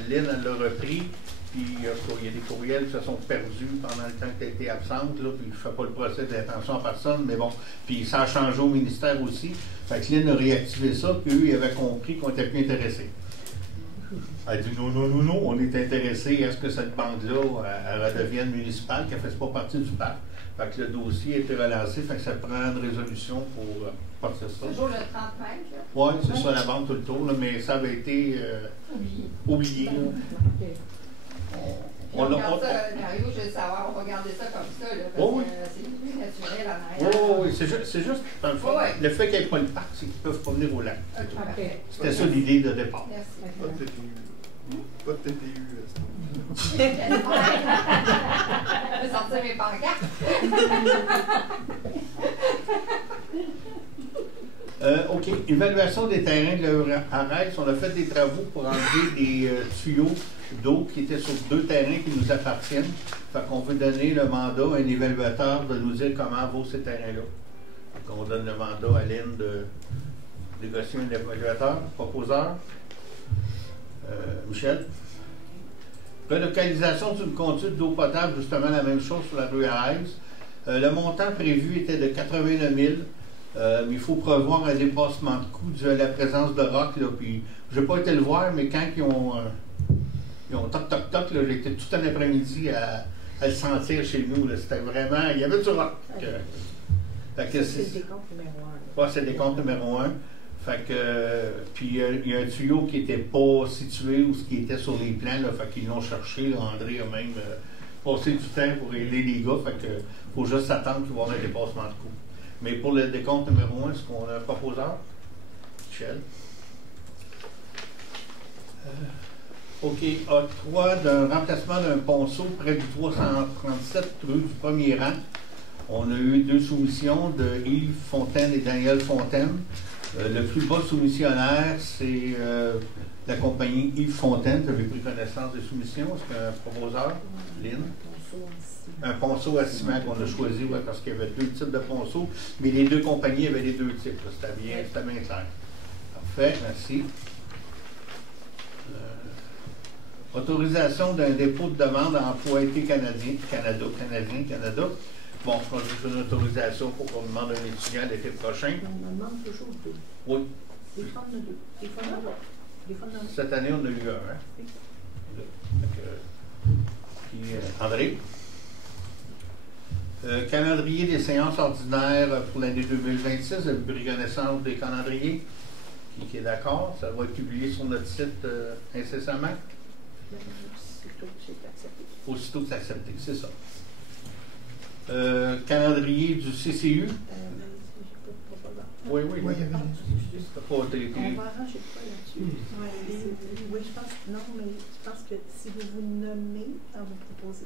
Lynn l'a repris. Puis il y a des courriels qui se sont perdus pendant le temps que tu as été absente. Là, puis je ne fais pas le procès d'intention à personne, mais bon. Puis ça a changé au ministère aussi. Fait que Lynn a réactivé ça, puis eux, ils avaient compris qu'on était plus intéressés. Elle a dit non, on est intéressé à ce que cette bande-là elle redevienne municipale, qu'elle ne fasse pas partie du parc. Fait que le dossier a été relancé, fait que ça prend une résolution pour partir ça. Toujours le 30 mètres, là? Oui, c'est ça, la bande tout le tour, là, mais ça avait été oublié. On regarde ça, Mario, je veux savoir, on va garder ça comme ça, là, parce que c'est plus naturel en arrière. Oui, c'est juste, dans le fond, le fait qu'il n'y ait pas le parc, c'est qu'ils ne peuvent pas venir au lac. C'était ça l'idée de départ. Merci. Pas de TTU. Je vais sortir mes pancartes. OK. Évaluation des terrains de l'Arès. On a fait des travaux pour enlever des tuyaux d'eau qui étaient sur 2 terrains qui nous appartiennent. Fait qu'on veut donner le mandat à un évaluateur de nous dire comment vaut ces terrains-là. Donc, on donne le mandat à Lynn de négocier un évaluateur, proposeur. Michel. Relocalisation d'une conduite d'eau potable, justement la même chose sur la rue Arès. Le montant prévu était de 89 000. Mais il faut prévoir un dépassement de coût dû à la présence de roc. Là, puis, je n'ai pas été le voir, mais quand ils ont toc, j'ai été tout un après-midi à le sentir chez nous. C'était vraiment... Il y avait du roc. C'est le décompte numéro 1. Oui, c'est le décompte numéro 1. Fait que, puis il y a un tuyau qui n'était pas situé ou ce qui était sur les plans. Là, fait qu'ils l'ont cherché. Là, André a même passé du temps pour aider les gars. Fait que faut juste s'attendre qu'il va y avoir un dépassement de coût. Mais pour le décompte numéro 1, est-ce qu'on a un proposeur? Michel. OK. A3 d'un remplacement d'un ponceau près du 337 rue du premier rang. On a eu 2 soumissions de Yves Fontaine et Daniel Fontaine. Le plus bas soumissionnaire, c'est la compagnie Yves Fontaine. Vous avez pris connaissance des soumissions. Est-ce qu'il y a un proposeur? Lynn? Un ponceau à ciment qu'on a choisi, ouais, parce qu'il y avait 2 types de ponceaux, mais les 2 compagnies avaient les 2 types. C'était bien clair. Parfait, merci. Autorisation d'un dépôt de demande à Emploi été Canada. Bon, je pense juste une autorisation pour qu'on demande un étudiant l'été prochain. On en demande toujours 2. Oui. Des fois, on a 2. Des fois, on a 2. Cette année, on a eu un. Hein? Puis, André. Calendrier des séances ordinaires pour l'année 2026. Vous avez pris connaissance des calendriers? Qui est d'accord? Ça va être publié sur notre site incessamment? Aussitôt que c'est accepté. Aussitôt que c'est accepté, c'est ça. Calendrier du CCU? Oui. Oui, il y avait On va arranger quoi là-dessus? Oui, je pense non, mais je pense que si vous vous nommez, on va proposer.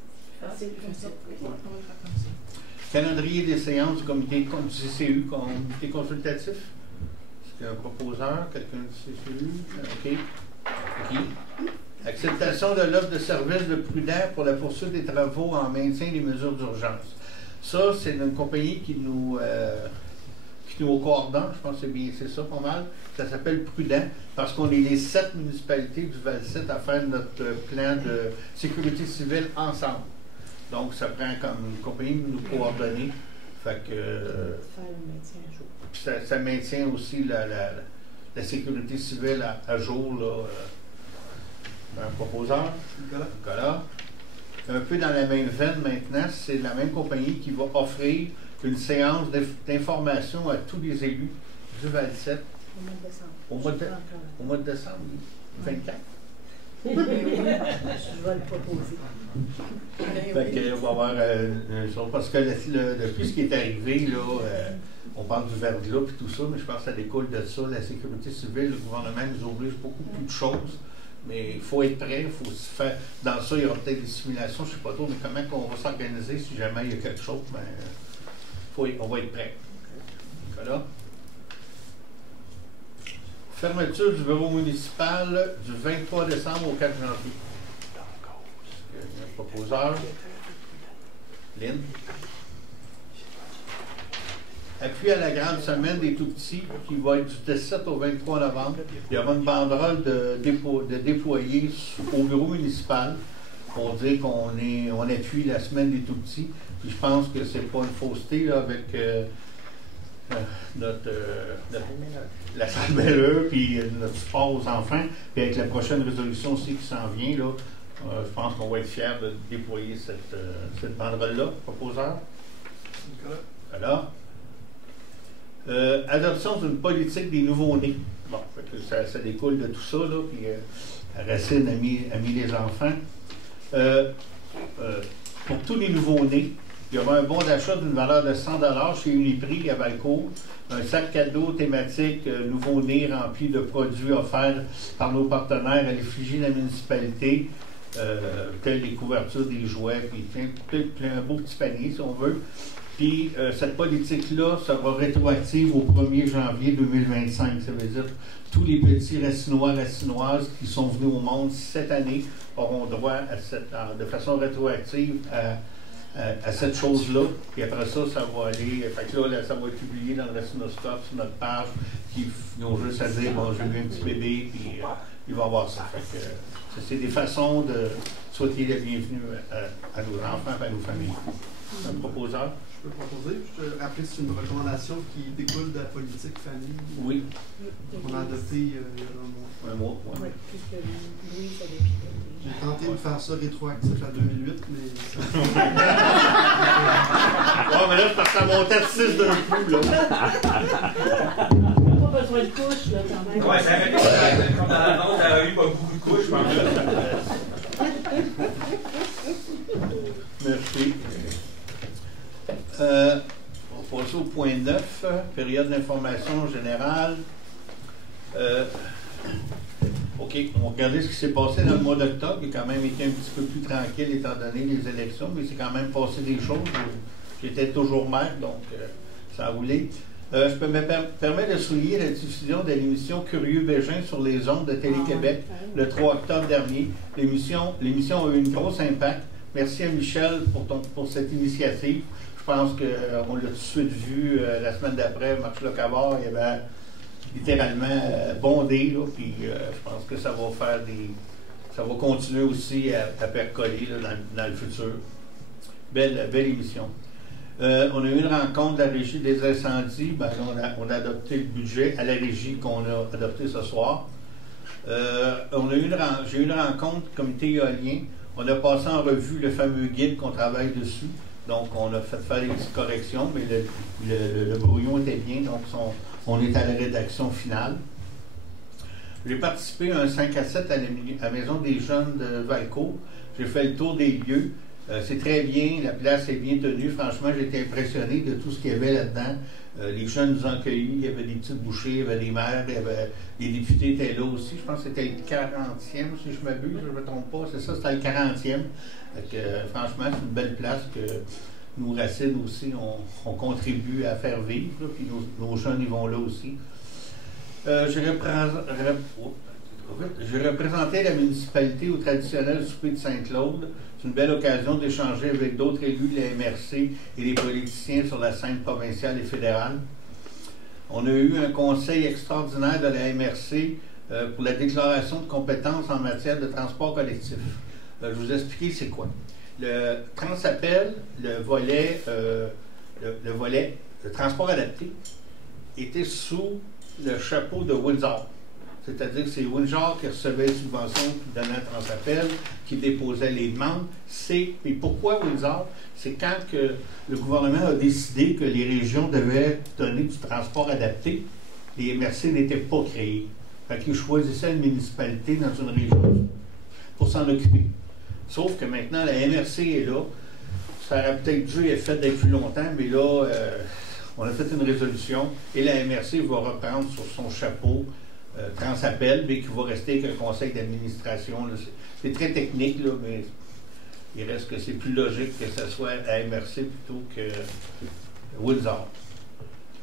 Calendrier des séances du comité du CCU, comité consultatif. Est-ce qu'il y a un proposeur, quelqu'un du CCU? OK. Qui? Acceptation de l'offre de service de Prudent pour la poursuite des travaux en maintien des mesures d'urgence. Ça, c'est une compagnie qui nous coordonne, je pense que c'est ça pas mal. Ça s'appelle Prudent, parce qu'on est les 7 municipalités du Val-Cit à faire notre plan de sécurité civile ensemble. Donc, ça prend comme une compagnie de nous coordonner. Fait que ça maintient aussi la sécurité civile à jour. Là, un proposeur, Nicolas. Un peu dans la même veine maintenant, c'est la même compagnie qui va offrir une séance d'information à tous les élus du Val-Cit. Au mois de décembre, 24. Je vais le proposer. Fait que, on va avoir une chose, parce que depuis ce qui est arrivé, là, on parle du verglas et tout ça, mais je pense que ça découle de ça. La sécurité civile, le gouvernement nous oblige beaucoup plus de choses. Mais il faut être prêt, il faut se faire. Dans ça, il y aura peut-être des simulations, je ne sais pas trop, mais comment on va s'organiser si jamais il y a quelque chose, ben, on va être prêt. Voilà. Fermeture du bureau municipal du 23 décembre au 4 janvier. Le proposeur. Lynn. Appui à la grande semaine des tout-petits qui va être du 17 au 23 novembre. Il y aura une banderole de déployer au bureau municipal pour dire qu'on appuie la semaine des tout-petits. Puis je pense que c'est pas une fausseté là, avec la salle Belleux puis notre support aux enfants. Puis avec la prochaine résolution aussi qui s'en vient, là, je pense qu'on va être fiers de déployer cette banderole-là. Proposeur? Voilà. Adoption d'une politique des nouveaux-nés. Bon, ça découle de tout ça, là, puis Racine a mis les enfants. Pour tous les nouveaux-nés, il y aura un bon d'achat d'une valeur de 100 $ chez Uniprix à Valcourt, un sac cadeau thématique nouveau-né rempli de produits offerts par nos partenaires à l'effigie de la municipalité, tels les couvertures, des jouets, puis un beau petit panier si on veut. Puis cette politique-là sera rétroactive au 1er janvier 2025. Ça veut dire que tous les petits racinois, racinoises qui sont venus au monde cette année auront droit de façon rétroactive à cette chose-là. Puis après ça, ça va aller. Fait que là, ça va être publié dans le Racinoscope sur notre page qui ont juste à dire bon, j'ai eu un petit bébé, puis il va avoir ça. Fait que c'est des façons de souhaiter la bienvenue à nos enfants et à nos familles. Un proposeur? Je peux proposer. Je te rappelle, c'est une recommandation qui découle de la politique famille. Oui. On a adopté il y a un mois. Oui, puisque Louis, ça j'ai tenté de faire ça rétroactif à 2008, mais ça... mais là, c'est parce que ça montait de 6 d'un coup, là. Pas besoin de couches, là, quand même. Ouais, ça avait comme dans la vente, elle a eu pas beaucoup de couches, je pense. Merci. On va passer au point 9, période d'information générale. OK, on va regarder ce qui s'est passé dans le mois d'octobre, qui a quand même été un petit peu plus tranquille étant donné les élections, mais c'est quand même passé des choses. J'étais toujours maire, donc ça a roulé. Je peux me permettre de souligner la diffusion de l'émission Curieux Bégin sur les ondes de Télé-Québec le 3 octobre dernier. L'émission a eu un gros impact. Merci à Michel pour cette initiative. Je pense qu'on l'a tout de suite vu la semaine d'après, Marc Locavard, il y avait littéralement bondé, là, puis je pense que ça va faire ça va continuer aussi à percoler là, dans le futur. Belle émission. On a eu une rencontre de la Régie des incendies. Ben, on a adopté le budget à la Régie qu'on a adopté ce soir. J'ai eu une rencontre comité éolien. On a passé en revue le fameux guide qu'on travaille dessus. Donc, on a fait faire des petites corrections, mais le brouillon était bien, donc on est à la rédaction finale. J'ai participé à un 5 à 7 à la Maison des Jeunes de Valcourt. J'ai fait le tour des lieux. C'est très bien, la place est bien tenue. Franchement, j'ai été impressionné de tout ce qu'il y avait là-dedans. Les jeunes nous ont accueillis, il y avait des petites bouchées, il y avait des maires, les députés étaient là aussi. Je pense que c'était le 40e, si je m'abuse, je ne me trompe pas. C'est ça, c'était le 40e. Franchement, c'est une belle place que nous, Racine aussi, on contribue à faire vivre. Là, puis nos jeunes, ils vont là aussi. En fait, j'ai représenté la municipalité au traditionnel souper de Saint-Claude. C'est une belle occasion d'échanger avec d'autres élus de la MRC et les politiciens sur la scène provinciale et fédérale. On a eu un conseil extraordinaire de la MRC pour la déclaration de compétences en matière de transport collectif. Je vais vous expliquer c'est quoi. Le Transappel, le volet transport adapté, était sous le chapeau de Windsor. C'est-à-dire que c'est Windsor qui recevait les subventions, qui donnait un Transappel, qui déposait les demandes. Et pourquoi Windsor? C'est quand que le gouvernement a décidé que les régions devaient donner du transport adapté, les MRC n'étaient pas créés. Fait qu'ils choisissaient une municipalité dans une région pour s'en occuper. Sauf que maintenant, la MRC est là. Ça aurait peut-être dû être fait depuis longtemps, mais là, on a fait une résolution et la MRC va reprendre sur son chapeau Transappel, mais qui va rester avec un conseil d'administration. C'est très technique, là, mais il reste que c'est plus logique que ce soit la MRC plutôt que Windsor.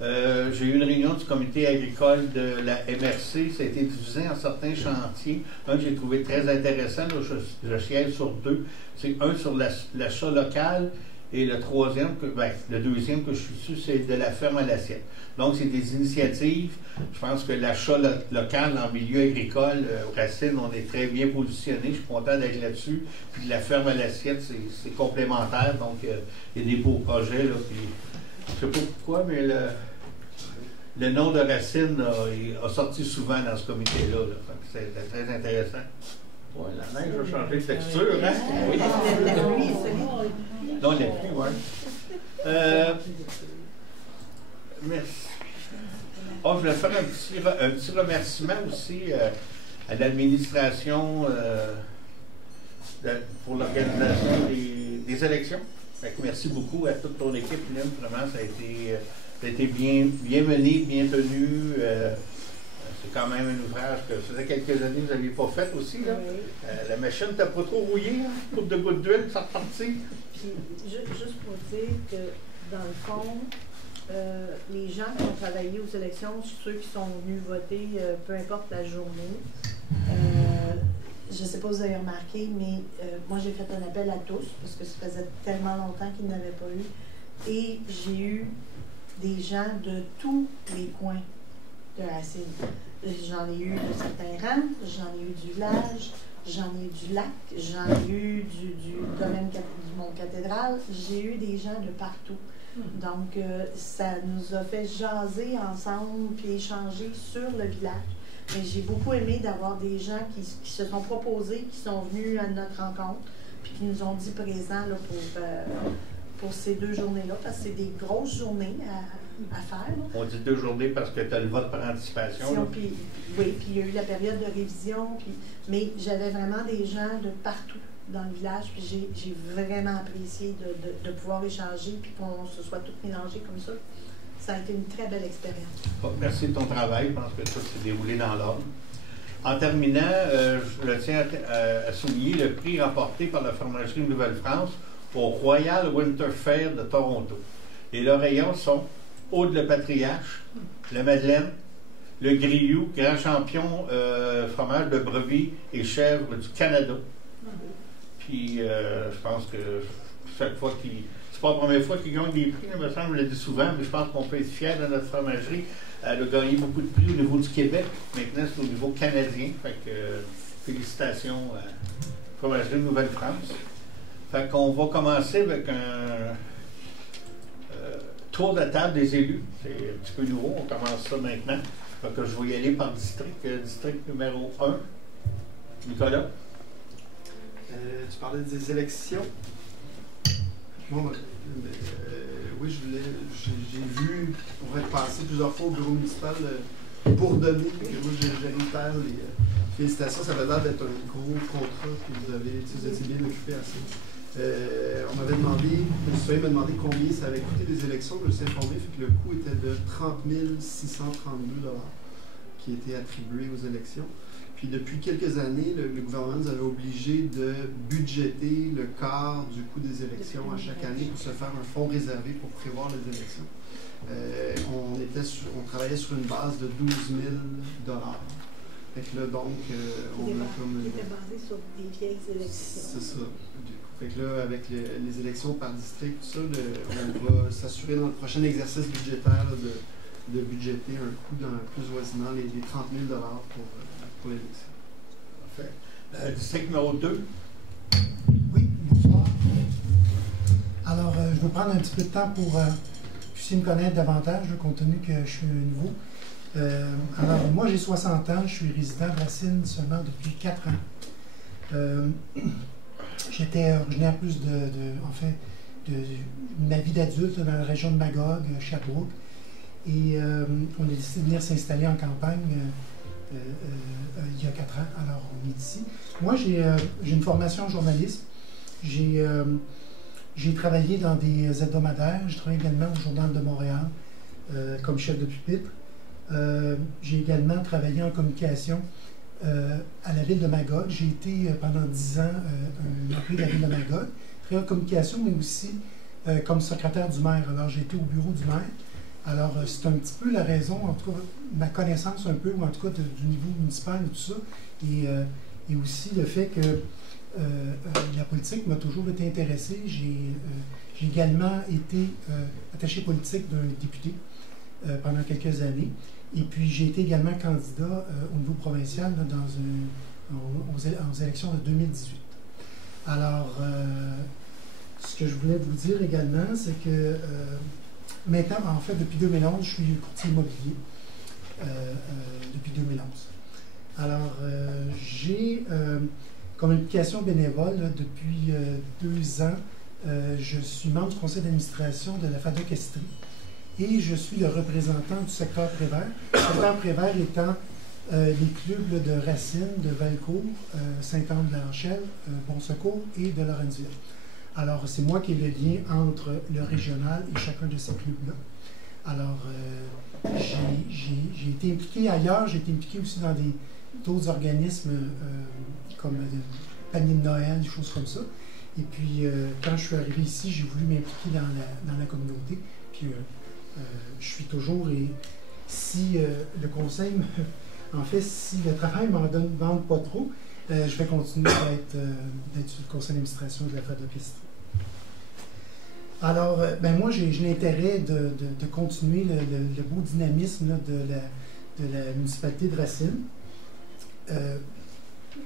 J'ai eu une réunion du comité agricole de la MRC. Ça a été divisé en certains chantiers. Un que j'ai trouvé très intéressant, là, je siège sur deux. C'est un sur l'achat local et le deuxième que je suis dessus, c'est de la ferme à l'assiette. Donc, c'est des initiatives. Je pense que l'achat local en milieu agricole, Racine, on est très bien positionné. Je suis content d'être là-dessus. Puis de la ferme à l'assiette, c'est complémentaire. Donc, il y a des beaux projets. Là, puis, je ne sais pas pourquoi, mais le nom de Racine a sorti souvent dans ce comité-là. C'était très intéressant. Oui, la neige a changé de texture, hein? Oui. Non, la pluie, oui. Merci. Je voulais faire un petit remerciement aussi à l'administration pour l'organisation des élections. Merci beaucoup à toute ton équipe, Lynn. Vraiment, ça a été bien mené, bien tenu. C'est quand même un ouvrage que ça faisait quelques années que vous n'aviez pas fait aussi. Là. La machine t'a pas trop rouillé, hein? Coupe de gouttes d'huile, ça repartit. Puis, juste pour dire que, dans le fond, les gens qui ont travaillé aux élections, ceux qui sont venus voter, peu importe la journée, je ne sais pas si vous avez remarqué, mais moi j'ai fait un appel à tous, parce que ça faisait tellement longtemps qu'ils n'avaient pas eu. Et j'ai eu des gens de tous les coins de Racine. J'en ai eu de certains rangs, j'en ai eu du village, j'en ai eu du lac, j'en ai eu du domaine du Mont-Cathédrale, j'ai eu des gens de partout. Donc, ça nous a fait jaser ensemble puis échanger sur le village. Mais j'ai beaucoup aimé d'avoir des gens qui se sont proposés, qui sont venus à notre rencontre, puis qui nous ont dit présents là, pour ces 2 journées-là, parce que c'est des grosses journées à faire. Là. On dit 2 journées parce que tu as le vote par anticipation. Oui, puis il y a eu la période de révision, mais j'avais vraiment des gens de partout dans le village, puis j'ai vraiment apprécié de pouvoir échanger, puis qu'on se soit tous mélangés comme ça. Ça a été une très belle expérience. Merci de ton travail. Je pense que tout s'est déroulé dans l'ordre. En terminant, je tiens à souligner le prix remporté par la Fromagerie Nouvelle-France au Royal Winter Fair de Toronto. Les lauréats sont Aude-le-Patriarche, la Madeleine, le Grillou, grand champion fromage de brebis et chèvre du Canada. Puis, je pense que chaque fois c'est pas la première fois qu'il gagne des prix, il me semble, je le dis souvent, mais je pense qu'on peut être fiers de notre fromagerie. Elle a gagné beaucoup de prix au niveau du Québec. Maintenant, c'est au niveau canadien. Fait que, félicitations à la Fromagerie Nouvelle-France. Fait qu'on va commencer avec un tour de table des élus. C'est un petit peu nouveau, on commence ça maintenant. Fait que je vais y aller par district. District numéro 1. Nicolas. Tu parlais des élections. Bon, oui, j'ai vu, on va être passé plusieurs fois au bureau municipal bourdonné. Moi, j'aime les félicitations. Ça avait l'air d'être un gros contrat que vous étiez bien occupé à ça. On m'avait demandé, le citoyen m'a demandé combien ça avait coûté les élections. Je me suis informé, fait que le coût était de 30 632 $ qui était attribué aux élections. Puis depuis quelques années, le gouvernement nous avait obligé de budgéter le quart du coût des élections à chaque année pour se faire un fonds réservé pour prévoir les élections. On travaillait sur une base de 12 000 $. Fait que là, donc, on a comme... Qui était basé sur des vieilles élections. C'est ça. Fait que là, avec les élections par district, tout ça, on va s'assurer dans le prochain exercice budgétaire là, de budgéter un coût plus voisinant les 30 000 $ pour l'élection. Parfait. District numéro 2. Oui, bonsoir. Alors, je vais prendre un petit peu de temps pour puisser me connaître davantage, compte tenu que je suis nouveau. Alors, moi, j'ai 60 ans, je suis résident de Racine seulement depuis 4 ans. J'étais originaire plus de ma vie d'adulte dans la région de Magog, Sherbrooke. Et on a décidé de venir s'installer en campagne il y a 4 ans. Alors, on est ici. Moi, j'ai une formation en journalisme. J'ai travaillé dans des hebdomadaires. Je travaille également au Journal de Montréal comme chef de pupitre. J'ai également travaillé en communication à la ville de Magog. J'ai été pendant 10 ans un employé de la ville de Magog, travaillé en communication, mais aussi comme secrétaire du maire. Alors, j'ai été au bureau du maire. Alors, c'est un petit peu la raison, en tout cas, ma connaissance un peu, ou en tout cas du niveau municipal et tout ça, et aussi le fait que la politique m'a toujours été intéressé. J'ai également été attaché politique d'un député pendant quelques années. Et puis, j'ai été également candidat au niveau provincial là, aux élections de 2018. Alors, ce que je voulais vous dire également, c'est que maintenant, en fait, depuis 2011, je suis courtier immobilier. Depuis 2011. Alors, j'ai, comme implication bénévole, là, depuis 2 ans, je suis membre du conseil d'administration de la FADOC Estrie. Et je suis le représentant du secteur Prévert. Le secteur Prévert étant les clubs là, de Racine, de Valcourt, Sainte-Anne-de-la-Rochelle, Bon-Secours et de Lorenzville. Alors, c'est moi qui ai le lien entre le régional et chacun de ces clubs-là. Alors, j'ai été impliqué ailleurs, j'ai été impliqué aussi dans d'autres organismes comme le panier de Noël, des choses comme ça. Et puis, quand je suis arrivé ici, j'ai voulu m'impliquer dans la communauté. Puis, je suis toujours, et si le conseil, en fait, si le travail ne m'en demande pas trop, je vais continuer d'être sur le conseil d'administration de la FADOC Estrie. Alors, ben moi, j'ai l'intérêt de continuer le beau dynamisme là, de la municipalité de Racine.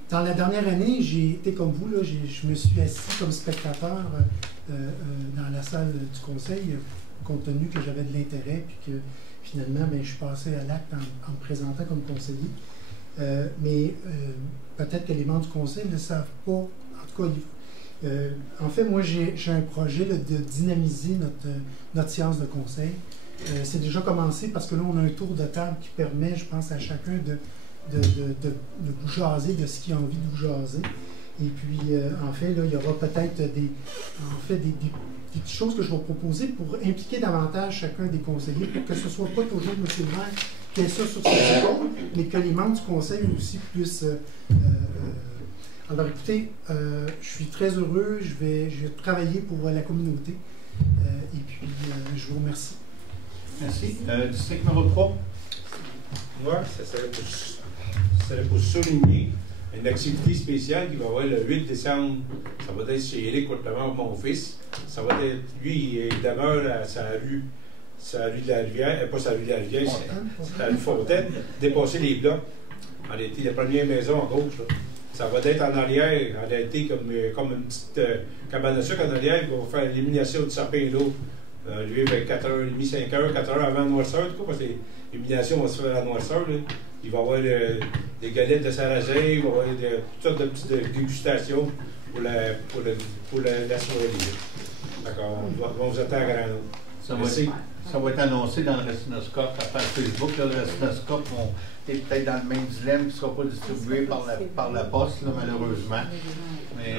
Dans la dernière année, j'ai été comme vous, là, je me suis assis comme spectateur dans la salle du conseil, compte tenu que j'avais de l'intérêt, puis que finalement, ben, je suis passé à l'acte en me présentant comme conseiller. Mais peut-être que les membres du conseil ne le savent pas. En tout cas, en fait, moi, j'ai un projet là, de dynamiser notre séance de conseil. C'est déjà commencé parce que là, on a un tour de table qui permet, je pense, à chacun de vous jaser de ce qu'il a envie de vous jaser. Et puis, en fait, là, il y aura peut-être des petites choses que je vais proposer pour impliquer davantage chacun des conseillers, pour que ce ne soit pas toujours M. le maire qui ait ça sur ses épaules, mais que les membres du conseil aussi puissent... Alors, écoutez, je suis très heureux, je vais travailler pour la communauté, et puis je vous remercie. Merci. District numéro 3. Moi, ça serait pour souligner une activité spéciale qui va avoir le 8 décembre. Ça va être chez Éric Courtelamont, mon fils. Ça va être, lui, il demeure à sa rue de la Rivière, pas sa rue de la Rivière, c'est la rue Fontaine, dépasser les blocs. En été, la première maison à gauche, là. Ça va être en arrière, en été, comme une petite cabane de sucre en arrière, qui va faire l'élimination du sapin d'eau. Lui, avec 4h30, 5h, 4h avant la noirceur, en tout cas, parce que l'élimination va se faire à la noirceur. Là. Il va y avoir des galettes de sarrasin, il va y avoir toutes sortes de petites dégustations pour la soirée. D'accord, on vous attend à grand nombre. Ça va être annoncé dans le Restinoscope, à page Facebook. Là, le Restinoscope est peut-être dans le même dilemme, qui ne sera pas distribué par la poste, là, malheureusement. Mais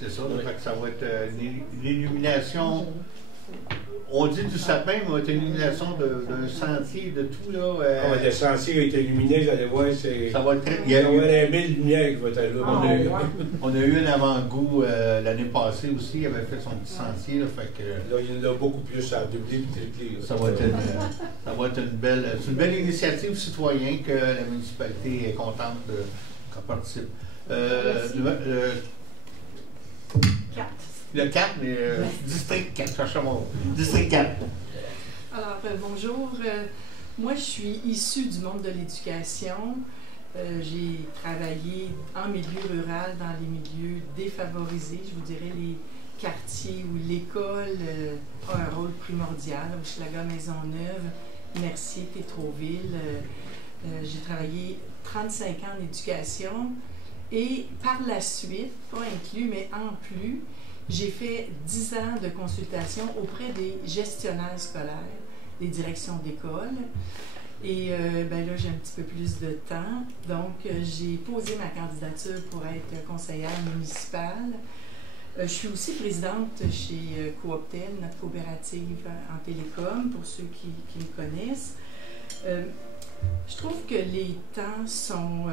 c'est ça, là, fait que ça va être une illumination On dit du sapin, mais c'est l'illumination d'un sentier, de tout, là. Le sentier a été illuminé, vous allez voir, c'est... Ça va être très... Il y a eu 1000 lumières qui vont être là. On a eu un avant-goût l'année passée aussi, il avait fait son petit sentier, là, fait que... Là, il y en a beaucoup plus à doubler et tripler. Ça va être une belle initiative citoyenne que la municipalité est contente qu'on participe. Le 4, mais district 4, cherchons district 4. Alors, bonjour. Moi, je suis issue du monde de l'éducation. J'ai travaillé en milieu rural, dans les milieux défavorisés, je vous dirais les quartiers où l'école a un rôle primordial, Hochelaga, Maisonneuve, Mercier, Tétroville. J'ai travaillé 35 ans en éducation et par la suite, pas inclus, mais en plus, j'ai fait 10 ans de consultation auprès des gestionnaires scolaires, des directions d'école. Et ben là, j'ai un petit peu plus de temps. Donc, j'ai posé ma candidature pour être conseillère municipale. Je suis aussi présidente chez Cooptel, notre coopérative en télécom, pour ceux qui me connaissent. Je trouve que les temps sont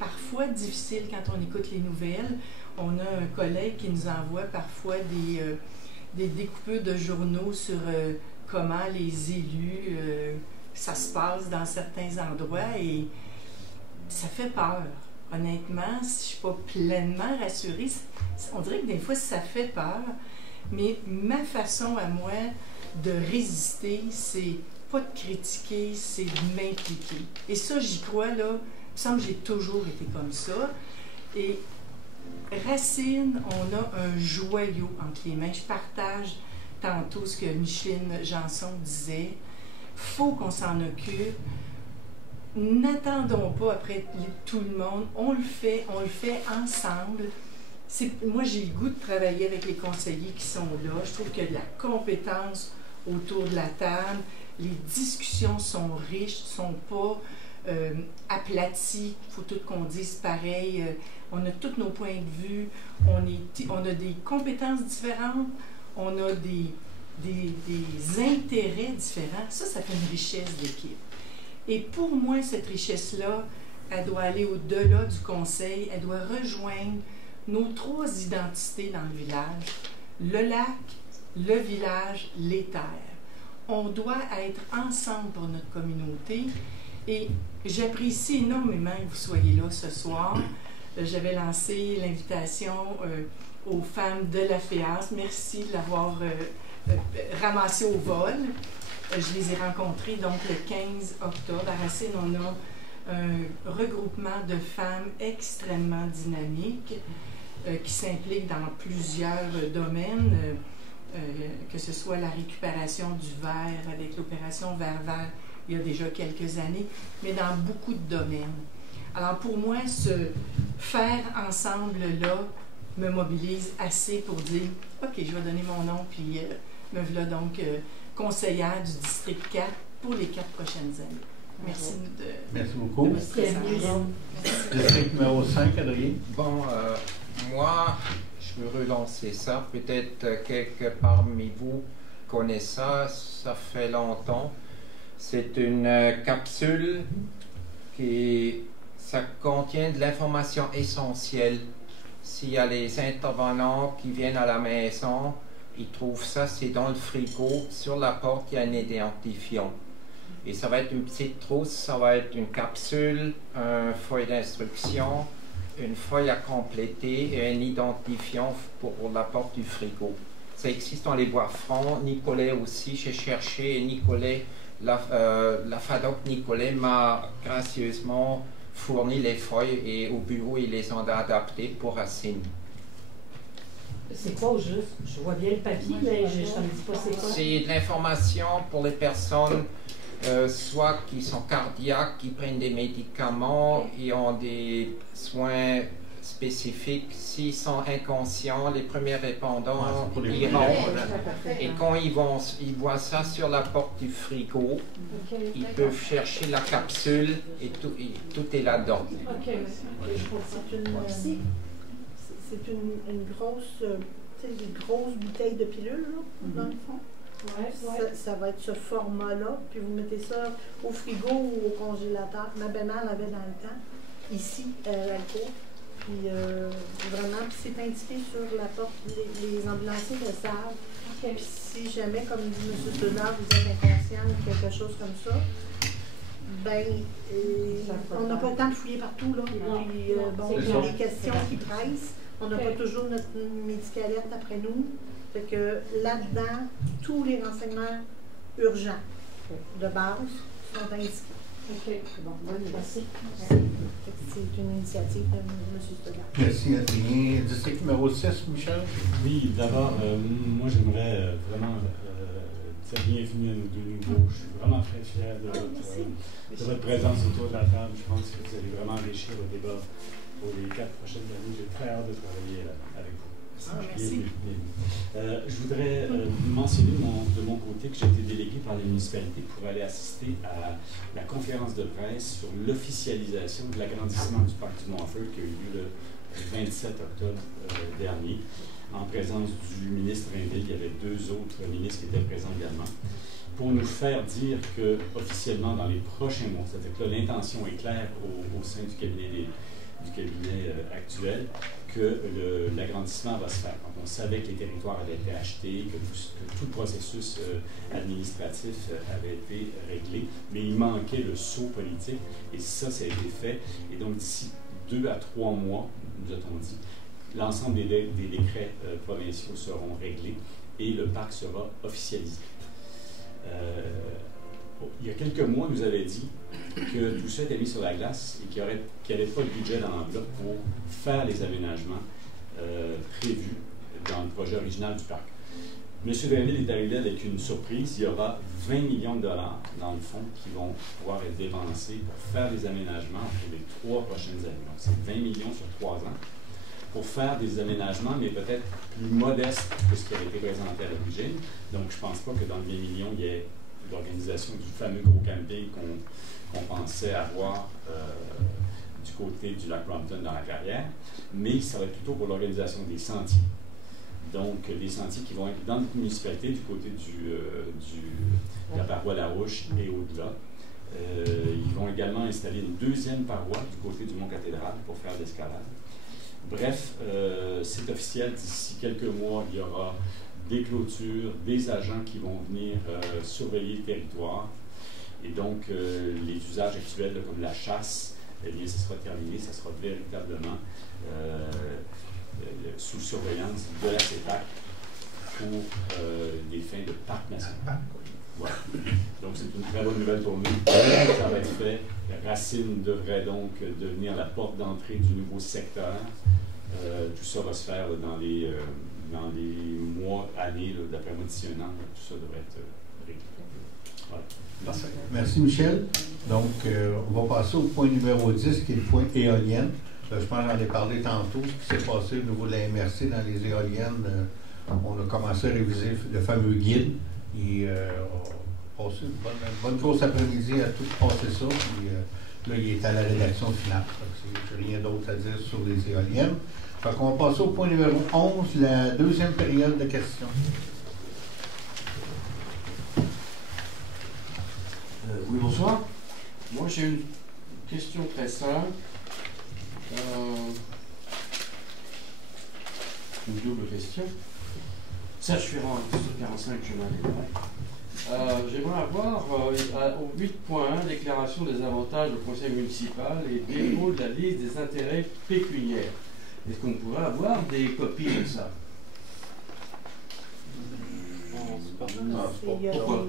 parfois difficiles quand on écoute les nouvelles. On a un collègue qui nous envoie parfois des découpeurs de journaux sur comment les élus, ça se passe dans certains endroits et ça fait peur. Honnêtement, si je ne suis pas pleinement rassurée, on dirait que des fois ça fait peur, mais ma façon à moi de résister, c'est pas de critiquer, c'est de m'impliquer. Et ça, j'y crois, là, il me semble que j'ai toujours été comme ça. Et Racine, on a un joyau entre les mains. Je partage tantôt ce que Micheline Janson disait. Faut qu'on s'en occupe. N'attendons pas après tout le monde. On le fait ensemble. Moi, j'ai le goût de travailler avec les conseillers qui sont là. Je trouve qu'il y a de la compétence autour de la table. Les discussions sont riches, ne sont pas aplaties. Il faut tout qu'on dise pareil. On a tous nos points de vue. On a des compétences différentes. On a des intérêts différents. Ça fait une richesse d'équipe. Et pour moi, cette richesse-là, elle doit aller au-delà du conseil. Elle doit rejoindre nos 3 identités dans le village. Le lac, le village, les terres. On doit être ensemble pour notre communauté et j'apprécie énormément que vous soyez là ce soir. J'avais lancé l'invitation aux femmes de la FEAS. Merci de l'avoir ramassé au vol. Je les ai rencontrées donc le 15 octobre. À Racine, on a un regroupement de femmes extrêmement dynamiques qui s'impliquent dans plusieurs domaines. Que ce soit la récupération du verre avec l'opération Verre-Vert il y a déjà quelques années, mais dans beaucoup de domaines. Alors pour moi, ce faire ensemble-là me mobilise assez pour dire « OK, je vais donner mon nom, puis me voilà donc conseillère du district 4 pour les 4 prochaines années. » Merci Merci beaucoup. Merci. District numéro 5, Adrien. Bon, moi, je veux relancer ça. Peut-être quelques parmi vous connaissent ça. Ça fait longtemps. C'est une capsule ça contient de l'information essentielle. S'il y a les intervenants qui viennent à la maison, ils trouvent ça, c'est dans le frigo. Sur la porte, il y a un identifiant. Et ça va être une petite trousse, ça va être une capsule, un feuille d'instruction, une feuille à compléter et un identifiant pour la porte du frigo. Ça existe dans les bois francs. Nicolet aussi, j'ai cherché, et Nicolet, la FADOC Nicolet m'a gracieusement fourni les feuilles et au bureau, ils les ont adaptées pour Racine. C'est quoi au juste? Je vois bien le papier, mais je ne me dis pas c'est quoi. C'est de l'information pour les personnes soit qui sont cardiaques, qui prennent des médicaments et ont des soins spécifiques. S'ils sont inconscients, les premiers répondants iront. Et quand ils voient ça sur la porte du frigo, ils peuvent chercher la capsule et tout est là-dedans. C'est une grosse, des grosses bouteilles de pilules, là, dans le fond. Ça va être ce format-là, puis vous mettez ça au frigo ou au congélateur. Ma belle-mère l'avait dans le temps, ici, à l'alcool. Puis vraiment, puis c'est indiqué sur la porte, les ambulanciers le savent. Puis si jamais, comme dit M. Tenard, vous êtes inconscient ou quelque chose comme ça, ben, on n'a pas le temps de fouiller partout, là. Puis, bon, il y a des questions qui pressent. On n'a pas toujours notre médicalette après nous. Fait que là-dedans, tous les renseignements urgents de base sont indiqués. OK. Bon, merci. C'est une initiative de M. Stoddard. Merci, Adrien. District numéro 6, Michel? Oui, d'abord, moi j'aimerais vraiment dire bienvenue à nos deux nouveaux. Je suis vraiment très fier de votre présence autour de la table. Je pense que vous allez vraiment enrichir le débat pour les 4 prochaines années. J'ai très hâte de travailler avec vous. Merci. Je voudrais mentionner de mon côté que j'ai été délégué par les municipalités pour aller assister à la conférence de presse sur l'officialisation de l'agrandissement du parc du Montfort qui a eu lieu le 27 octobre dernier, en présence du ministre Rainville. Il y avait 2 autres ministres qui étaient présents également, pour nous faire dire que officiellement dans les prochains mois, c'est-à-dire que l'intention est claire au sein du cabinet actuel, que l'agrandissement va se faire. Quand on savait que les territoires avaient été achetés, que tout le processus administratif avait été réglé, mais il manquait le saut politique, et ça a été fait. Et donc, d'ici 2 à 3 mois, nous a-t-on dit, l'ensemble des décrets provinciaux seront réglés et le parc sera officialisé. Il y a quelques mois, nous avait dit que tout ça était mis sur la glace et qu'il n'y avait pas de budget dans l'enveloppe pour faire les aménagements prévus dans le projet original du parc. M. Drainville est arrivé avec une surprise. Il y aura 20 millions de dollars, dans le fond, qui vont pouvoir être dépensés pour faire les aménagements pour les 3 prochaines années. Donc, c'est 20 millions sur 3 ans pour faire des aménagements, mais peut-être plus modestes que ce qui avait été présenté à l'origine. Donc, je ne pense pas que dans les 20 millions, il y ait l'organisation du fameux gros camping qu'on pensait avoir du côté du lac Brompton dans la carrière, mais ça va être plutôt pour l'organisation des sentiers. Donc, des sentiers qui vont être dans notre municipalité, du côté de la paroi Larouche et au-delà. Ils vont également installer une 2e paroi du côté du Mont-Cathédral pour faire l'escalade. Bref, c'est officiel, d'ici quelques mois, il y aura des clôtures, des agents qui vont venir surveiller le territoire. Et donc, les usages actuels, comme la chasse, eh bien, ça sera terminé, ça sera véritablement sous surveillance de la CEPAC pour des fins de parc national. Voilà. Donc, c'est une très bonne nouvelle pour nous. Ça va être fait. Racine devrait donc devenir la porte d'entrée du nouveau secteur. Tout ça va se faire dans les mois, années, d'après moi, d'ici 1 an, tout ça devrait être réglé. Voilà. Parfait. Merci, Michel. Donc, on va passer au point numéro 10, qui est le point éolienne. Je pense que j'en ai parlé tantôt, ce qui s'est passé au niveau de la MRC dans les éoliennes. On a commencé à réviser le fameux guide. Et on a passé une bonne grosse après-midi à tout passer ça. Puis là, il est à la rédaction finale. Je n'ai rien d'autre à dire sur les éoliennes. Fait qu'on va passer au point numéro 11, la 2e période de questions. Oui, bonsoir. Moi, j'ai une question très simple. Une double question. Serge Ferrand, 45, chemin des Marais. J'aimerais avoir au 8.1, déclaration des avantages au conseil municipal et dépôt de la liste des intérêts pécuniaires. Est-ce qu'on pourrait avoir des copies de ça? Pourquoi?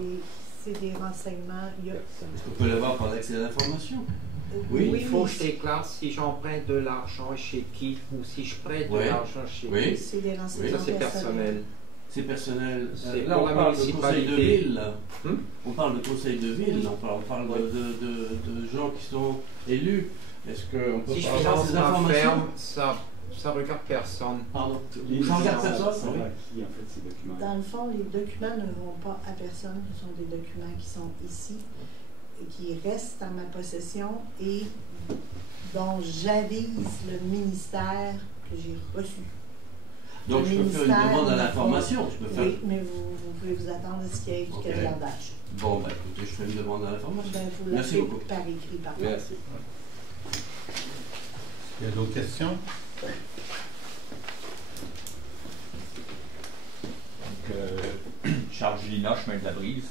C'est des renseignements. Est-ce qu'on peut l'avoir par l'accès à l'information? Oui, il faut que je déclare si j'emprunte de l'argent chez qui ou si je prête de l'argent chez qui. C'est des renseignements. Ça, c'est personnel. C'est personnel. Là, on parle de conseil de ville. On parle de conseil de ville. On parle de gens qui sont élus. Est-ce qu'on peut si avoir ces informations? Ferme, ça regarde personne. Pardon. Ça regarde personne? Dans le fond, les documents ne vont pas à personne. Ce sont des documents qui sont ici, qui restent en ma possession et dont j'avise le ministère que j'ai reçu. Donc, je peux faire une demande à l'information. Oui, mais vous pouvez vous attendre à ce qu'il y ait du caviardage. Bon, ben écoutez, je fais une demande à l'information. Vous Merci beaucoup. par écrit, par contre. Merci. Il y a d'autres questions? Charles Gélina, chemin de la Brise.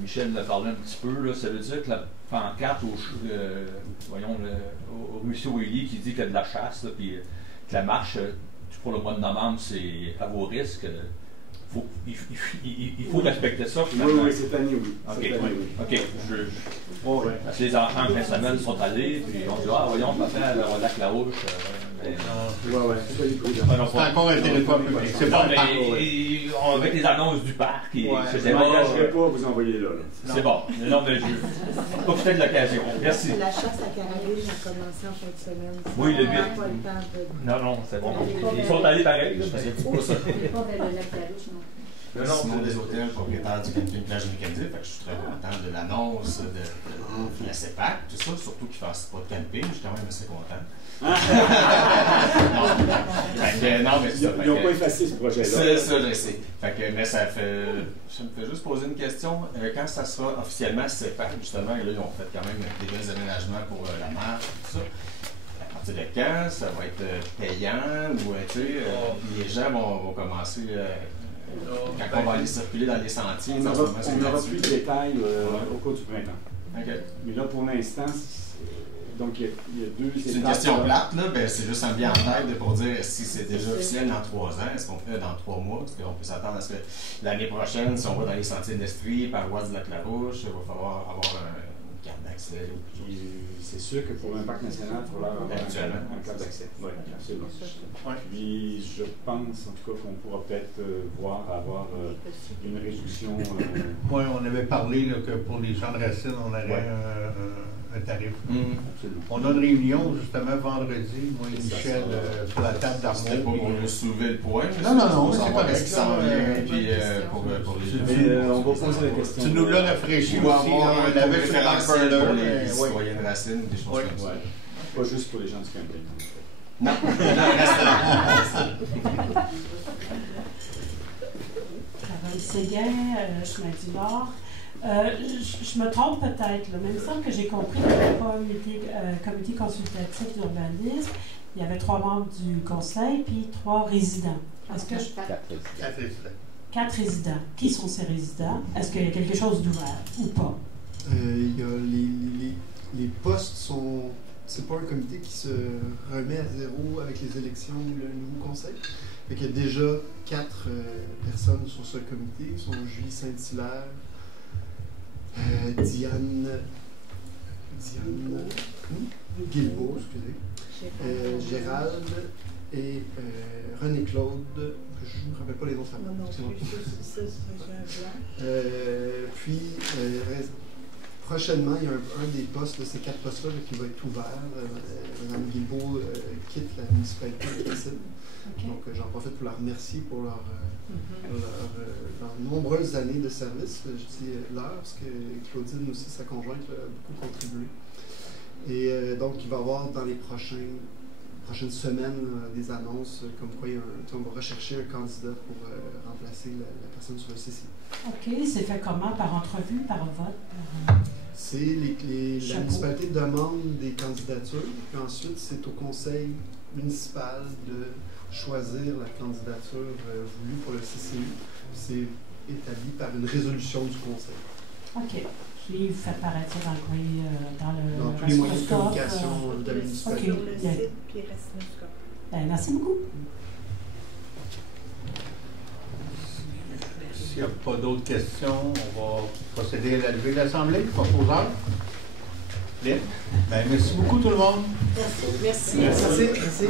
Michel l'a parlé un petit peu, là, ça veut dire que la pancarte au ruisseau Élie qui dit qu'il y a de la chasse, là, puis que la marche pour le mois de novembre, c'est à vos risques. Il faut respecter ça. Oui, cette année, oui. OK. Parce que les enfants, en fin de semaine, sont allés, puis on dit, voyons, papa, au lac La Rouche. C'est encore un territoire public. C'est pas avec les annonces du parc. Je ne m'engagerai pas à vous envoyer là. C'est bon. Non, mais je profitez de l'occasion. Merci. La chasse à carabine a commencé en fin de semaine. Oui, le 8. Non, c'est bon. Ils sont allés pareil. Il n'est pas vers le lac La Rouche, non. Simon Deshôtels, propriétaire du camping plage mécanisée, fait que je suis très content de l'annonce de la CEPAC, tout ça, surtout qu'ils ne fassent pas de camping, je suis quand même assez content. Non, mais c'est ça. Ils n'ont pas effacé ce projet-là. C'est ça, je sais. Mais ça me fait juste poser une question. Quand ça sera officiellement CEPAC, justement, et là, ils ont fait quand même des bons aménagements pour la mer, tout ça. À partir de quand ça va être payant ou les gens vont commencer. Quand on va aller circuler dans les sentiers, on aura plus de détails au cours du printemps. Mais là, pour l'instant, donc il y a deux étapes. C'est une question plate, là, ben, c'est juste un bien en tête pour dire si c'est déjà officiel dans 3 ans, est-ce qu'on fait dans 3 mois, parce qu'on peut s'attendre à ce que l'année prochaine, si on va dans les sentiers d'Estrie, paroisse du lac La Rouche, il va falloir avoir une carte d'accès. C'est sûr que pour un parc national, il faut avoir un carte d'accès. Oui, absolument. Puis je pense en tout cas qu'on pourra peut-être avoir une réduction. Oui, on avait parlé là, que pour les gens de Racine, on aurait un tarif. On a une réunion justement vendredi, moi et Michel, pour la table d'Armand. C'était pas pour nous soulever le point. Non, c'est pas ce qui s'en vient. Puis pour les on va poser la question. Tu nous l'as rafraîchi aussi. On avait fait référentiel pour les citoyens de Racine, des choses comme ça. Pas juste pour les gens du camping. Non, Carole Séguin, chemin du Nord. Je me trompe peut-être, mais il me semble que j'ai compris qu'il n'y avait pas un comité consultatif d'urbanisme. Il y avait 3 membres du conseil, puis 3 résidents. Est-ce que 4 résidents. 4 résidents. Qui sont ces résidents? Est-ce qu'il y a quelque chose d'ouvert ou pas? Il y a les postes sont... C'est pas un comité qui se remet à zéro avec les élections, le nouveau conseil. Fait qu'il y a déjà 4 personnes sur ce comité. Ils sont Julie Saint-Hilaire, Diane Guilbeault, excusez, Gérald et René-Claude, je ne me rappelle pas les noms de famille. Puis, prochainement, il y a un des postes de ces 4 postes-là qui va être ouvert. Mme Guilbeault quitte la municipalité de Racine. Donc, j'en profite pour la remercier pour leurs nombreuses années de service. Je dis leur, parce que Claudine aussi, sa conjointe, a beaucoup contribué. Et donc, il va y avoir dans les prochaines semaines des annonces comme quoi on va rechercher un candidat pour remplacer la personne sur le CCI. OK. C'est fait comment? Par entrevue, par vote? C'est la municipalité demande des candidatures, puis ensuite, c'est au conseil municipal de choisir la candidature voulue pour le CCI. C'est établi par une résolution du conseil. OK. Puis vous faites paraître dans le courrier, dans tous les moyens de communication de la municipalité. OK. Merci beaucoup. S'il n'y a pas d'autres questions, on va procéder à la levée de l'Assemblée. Proposeur. Merci beaucoup tout le monde. Merci. Merci.